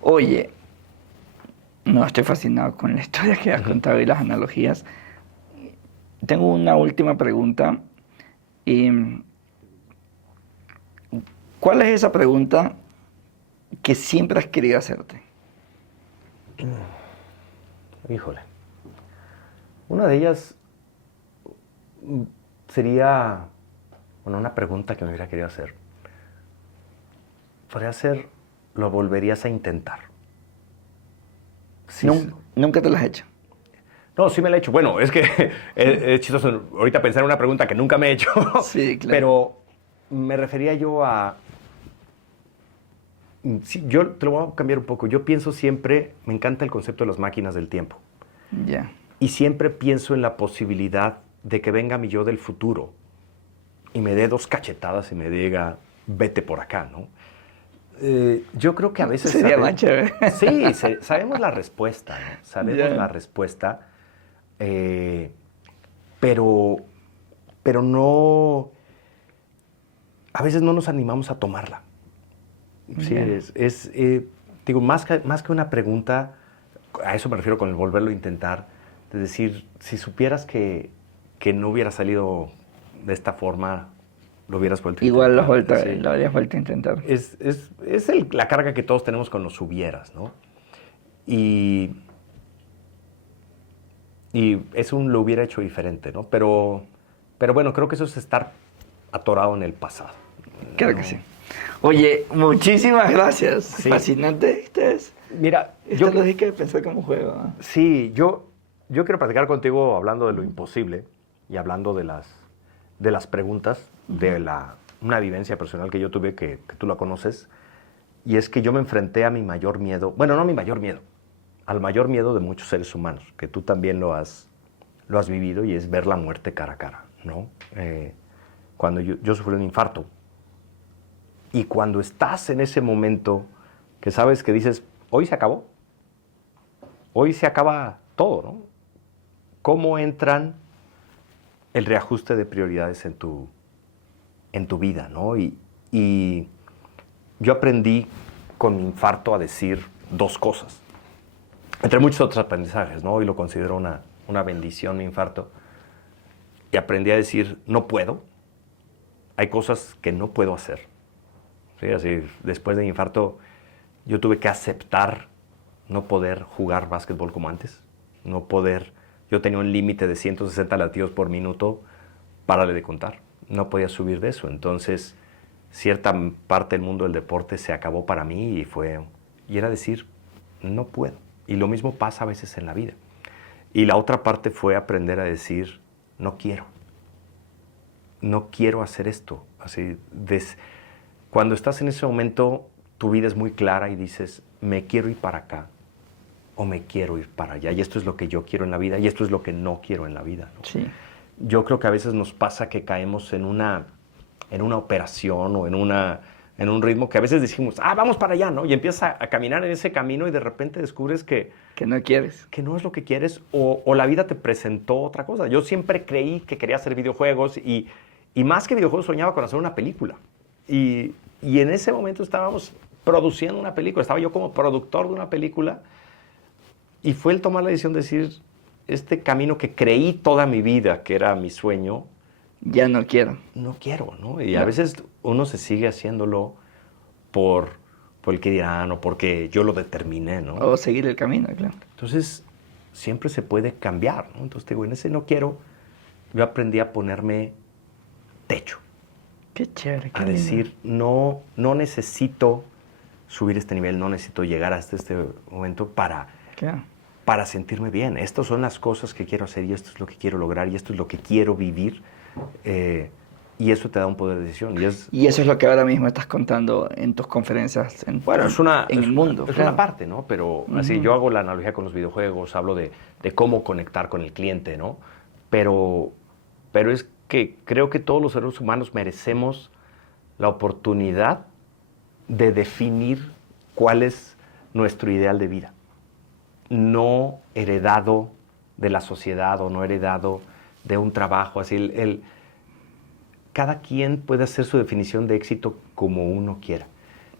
Oye, no, estoy fascinado con la historia que has contado y las analogías. Tengo una última pregunta. Y, ¿cuál es esa pregunta que siempre has querido hacerte? Híjole. Una de ellas sería, bueno, una pregunta que me hubiera querido hacer. Podría ser, ¿lo volverías a intentar? Sí, Nunca te las has hecho. no, sí me la he hecho. Bueno, es que es chistoso ahorita pensar en una pregunta que nunca me he hecho. Sí, claro. Pero me refería yo a... Sí, yo te lo voy a cambiar un poco. Yo pienso siempre, me encanta el concepto de las máquinas del tiempo. Ya. Y siempre pienso en la posibilidad de que venga mi yo del futuro y me dé 2 cachetadas y me diga, vete por acá, ¿no? Yo creo que a veces... Sería más chévere. Sí, sabemos la respuesta, ¿no? Sabemos Ya. la respuesta, pero no... A veces no nos animamos a tomarla. Sí, Ya. digo, más que una pregunta, a eso me refiero con el volverlo a intentar, de decir, si supieras que no hubiera salido de esta forma, lo hubieras vuelto a Igual intentar. Sí. lo habrías vuelto a intentar. Es la carga que todos tenemos con los hubieras, ¿no? Y es lo hubiera hecho diferente, ¿no? Pero bueno, creo que eso es estar atorado en el pasado. Creo que sí. Oye, muchísimas gracias. Sí. Fascinante este es. Mira, Esta lógica de pensar como juego, ¿no? sí, yo quiero platicar contigo hablando de lo imposible y hablando de las preguntas, de una vivencia personal que yo tuve que tú la conoces, y es que yo me enfrenté a mi mayor miedo, bueno, no a mi mayor miedo, al mayor miedo de muchos seres humanos, que tú también lo has vivido, y es ver la muerte cara a cara, ¿no? Cuando yo sufrí un infarto, y cuando estás en ese momento que sabes que dices, hoy se acabó, hoy se acaba todo, ¿no? ¿Cómo entran el reajuste de prioridades en tu vida, ¿no? Y yo aprendí con mi infarto a decir 2 cosas, entre muchos otros aprendizajes, ¿no? Hoy lo considero una bendición mi infarto. Y aprendí a decir, no puedo, hay cosas que no puedo hacer. ¿Sí? Así, después de mi infarto, yo tuve que aceptar no poder jugar básquetbol como antes, no poder... Yo tenía un límite de 160 latidos por minuto, párale de contar. No podía subir de eso. Entonces, cierta parte del mundo del deporte se acabó para mí y era decir, no puedo. Y lo mismo pasa a veces en la vida. Y la otra parte fue aprender a decir, no quiero. No quiero hacer esto. Así, cuando estás en ese momento, tu vida es muy clara y dices, me quiero ir para acá o me quiero ir para allá. Y esto es lo que yo quiero en la vida y esto es lo que no quiero en la vida, ¿no? Sí. Yo creo que a veces nos pasa que caemos en una operación o en un ritmo que a veces decimos, vamos para allá, ¿no? Y empiezas a caminar en ese camino y de repente descubres que no quieres. Que no es lo que quieres o la vida te presentó otra cosa. Yo siempre creí que quería hacer videojuegos y más que videojuegos soñaba con hacer una película. Y en ese momento estábamos produciendo una película, estaba yo como productor de una película y fue el tomar la decisión de decir, este camino que creí toda mi vida que era mi sueño, ya no quiero. No quiero, ¿no? Y a veces uno se sigue haciéndolo por el que dirán o porque yo lo determiné, ¿no? O seguir el camino, claro. Entonces, siempre se puede cambiar, ¿no? Entonces, digo, en ese no quiero, yo aprendí a ponerme techo. Qué chévere, qué a lindo. Decir, no necesito subir este nivel, no necesito llegar hasta este momento para sentirme bien. Estas son las cosas que quiero hacer y esto es lo que quiero lograr y esto es lo que quiero vivir. Y eso te da un poder de decisión. Y eso es lo que ahora mismo estás contando en tus conferencias en el mundo. Es una parte, ¿no? Pero así yo hago la analogía con los videojuegos, hablo de cómo conectar con el cliente, ¿no? Pero es que creo que todos los seres humanos merecemos la oportunidad de definir cuál es nuestro ideal de vida. No heredado de la sociedad o no heredado de un trabajo. Así, cada quien puede hacer su definición de éxito como uno quiera.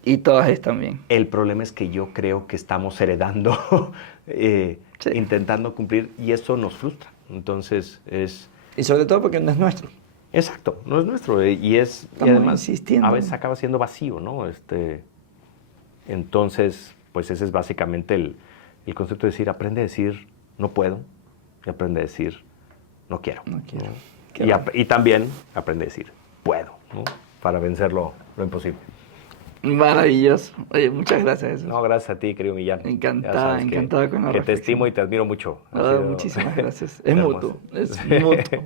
Y todas están bien. El problema es que yo creo que estamos heredando, Sí. intentando cumplir, y eso nos frustra. Entonces es... Y sobre todo porque no es nuestro. Exacto, no es nuestro. Y Estamos además insistiendo. a veces acaba siendo vacío, ¿no? Entonces, pues ese es básicamente el concepto de decir, aprende a decir no puedo y aprende a decir no quiero. No quiero. ¿no? Qué Y, bueno. y también aprende a decir puedo, ¿no? Para vencer lo imposible. Maravilloso. Oye, muchas gracias, Jesús. No, gracias a ti, querido Millán. Ya Encantada, sabes encantada con la que te reflexión. estimo y te admiro mucho. Ha Ah, sido muchísimas gracias. Es hermoso. mutuo, es Sí. mutuo.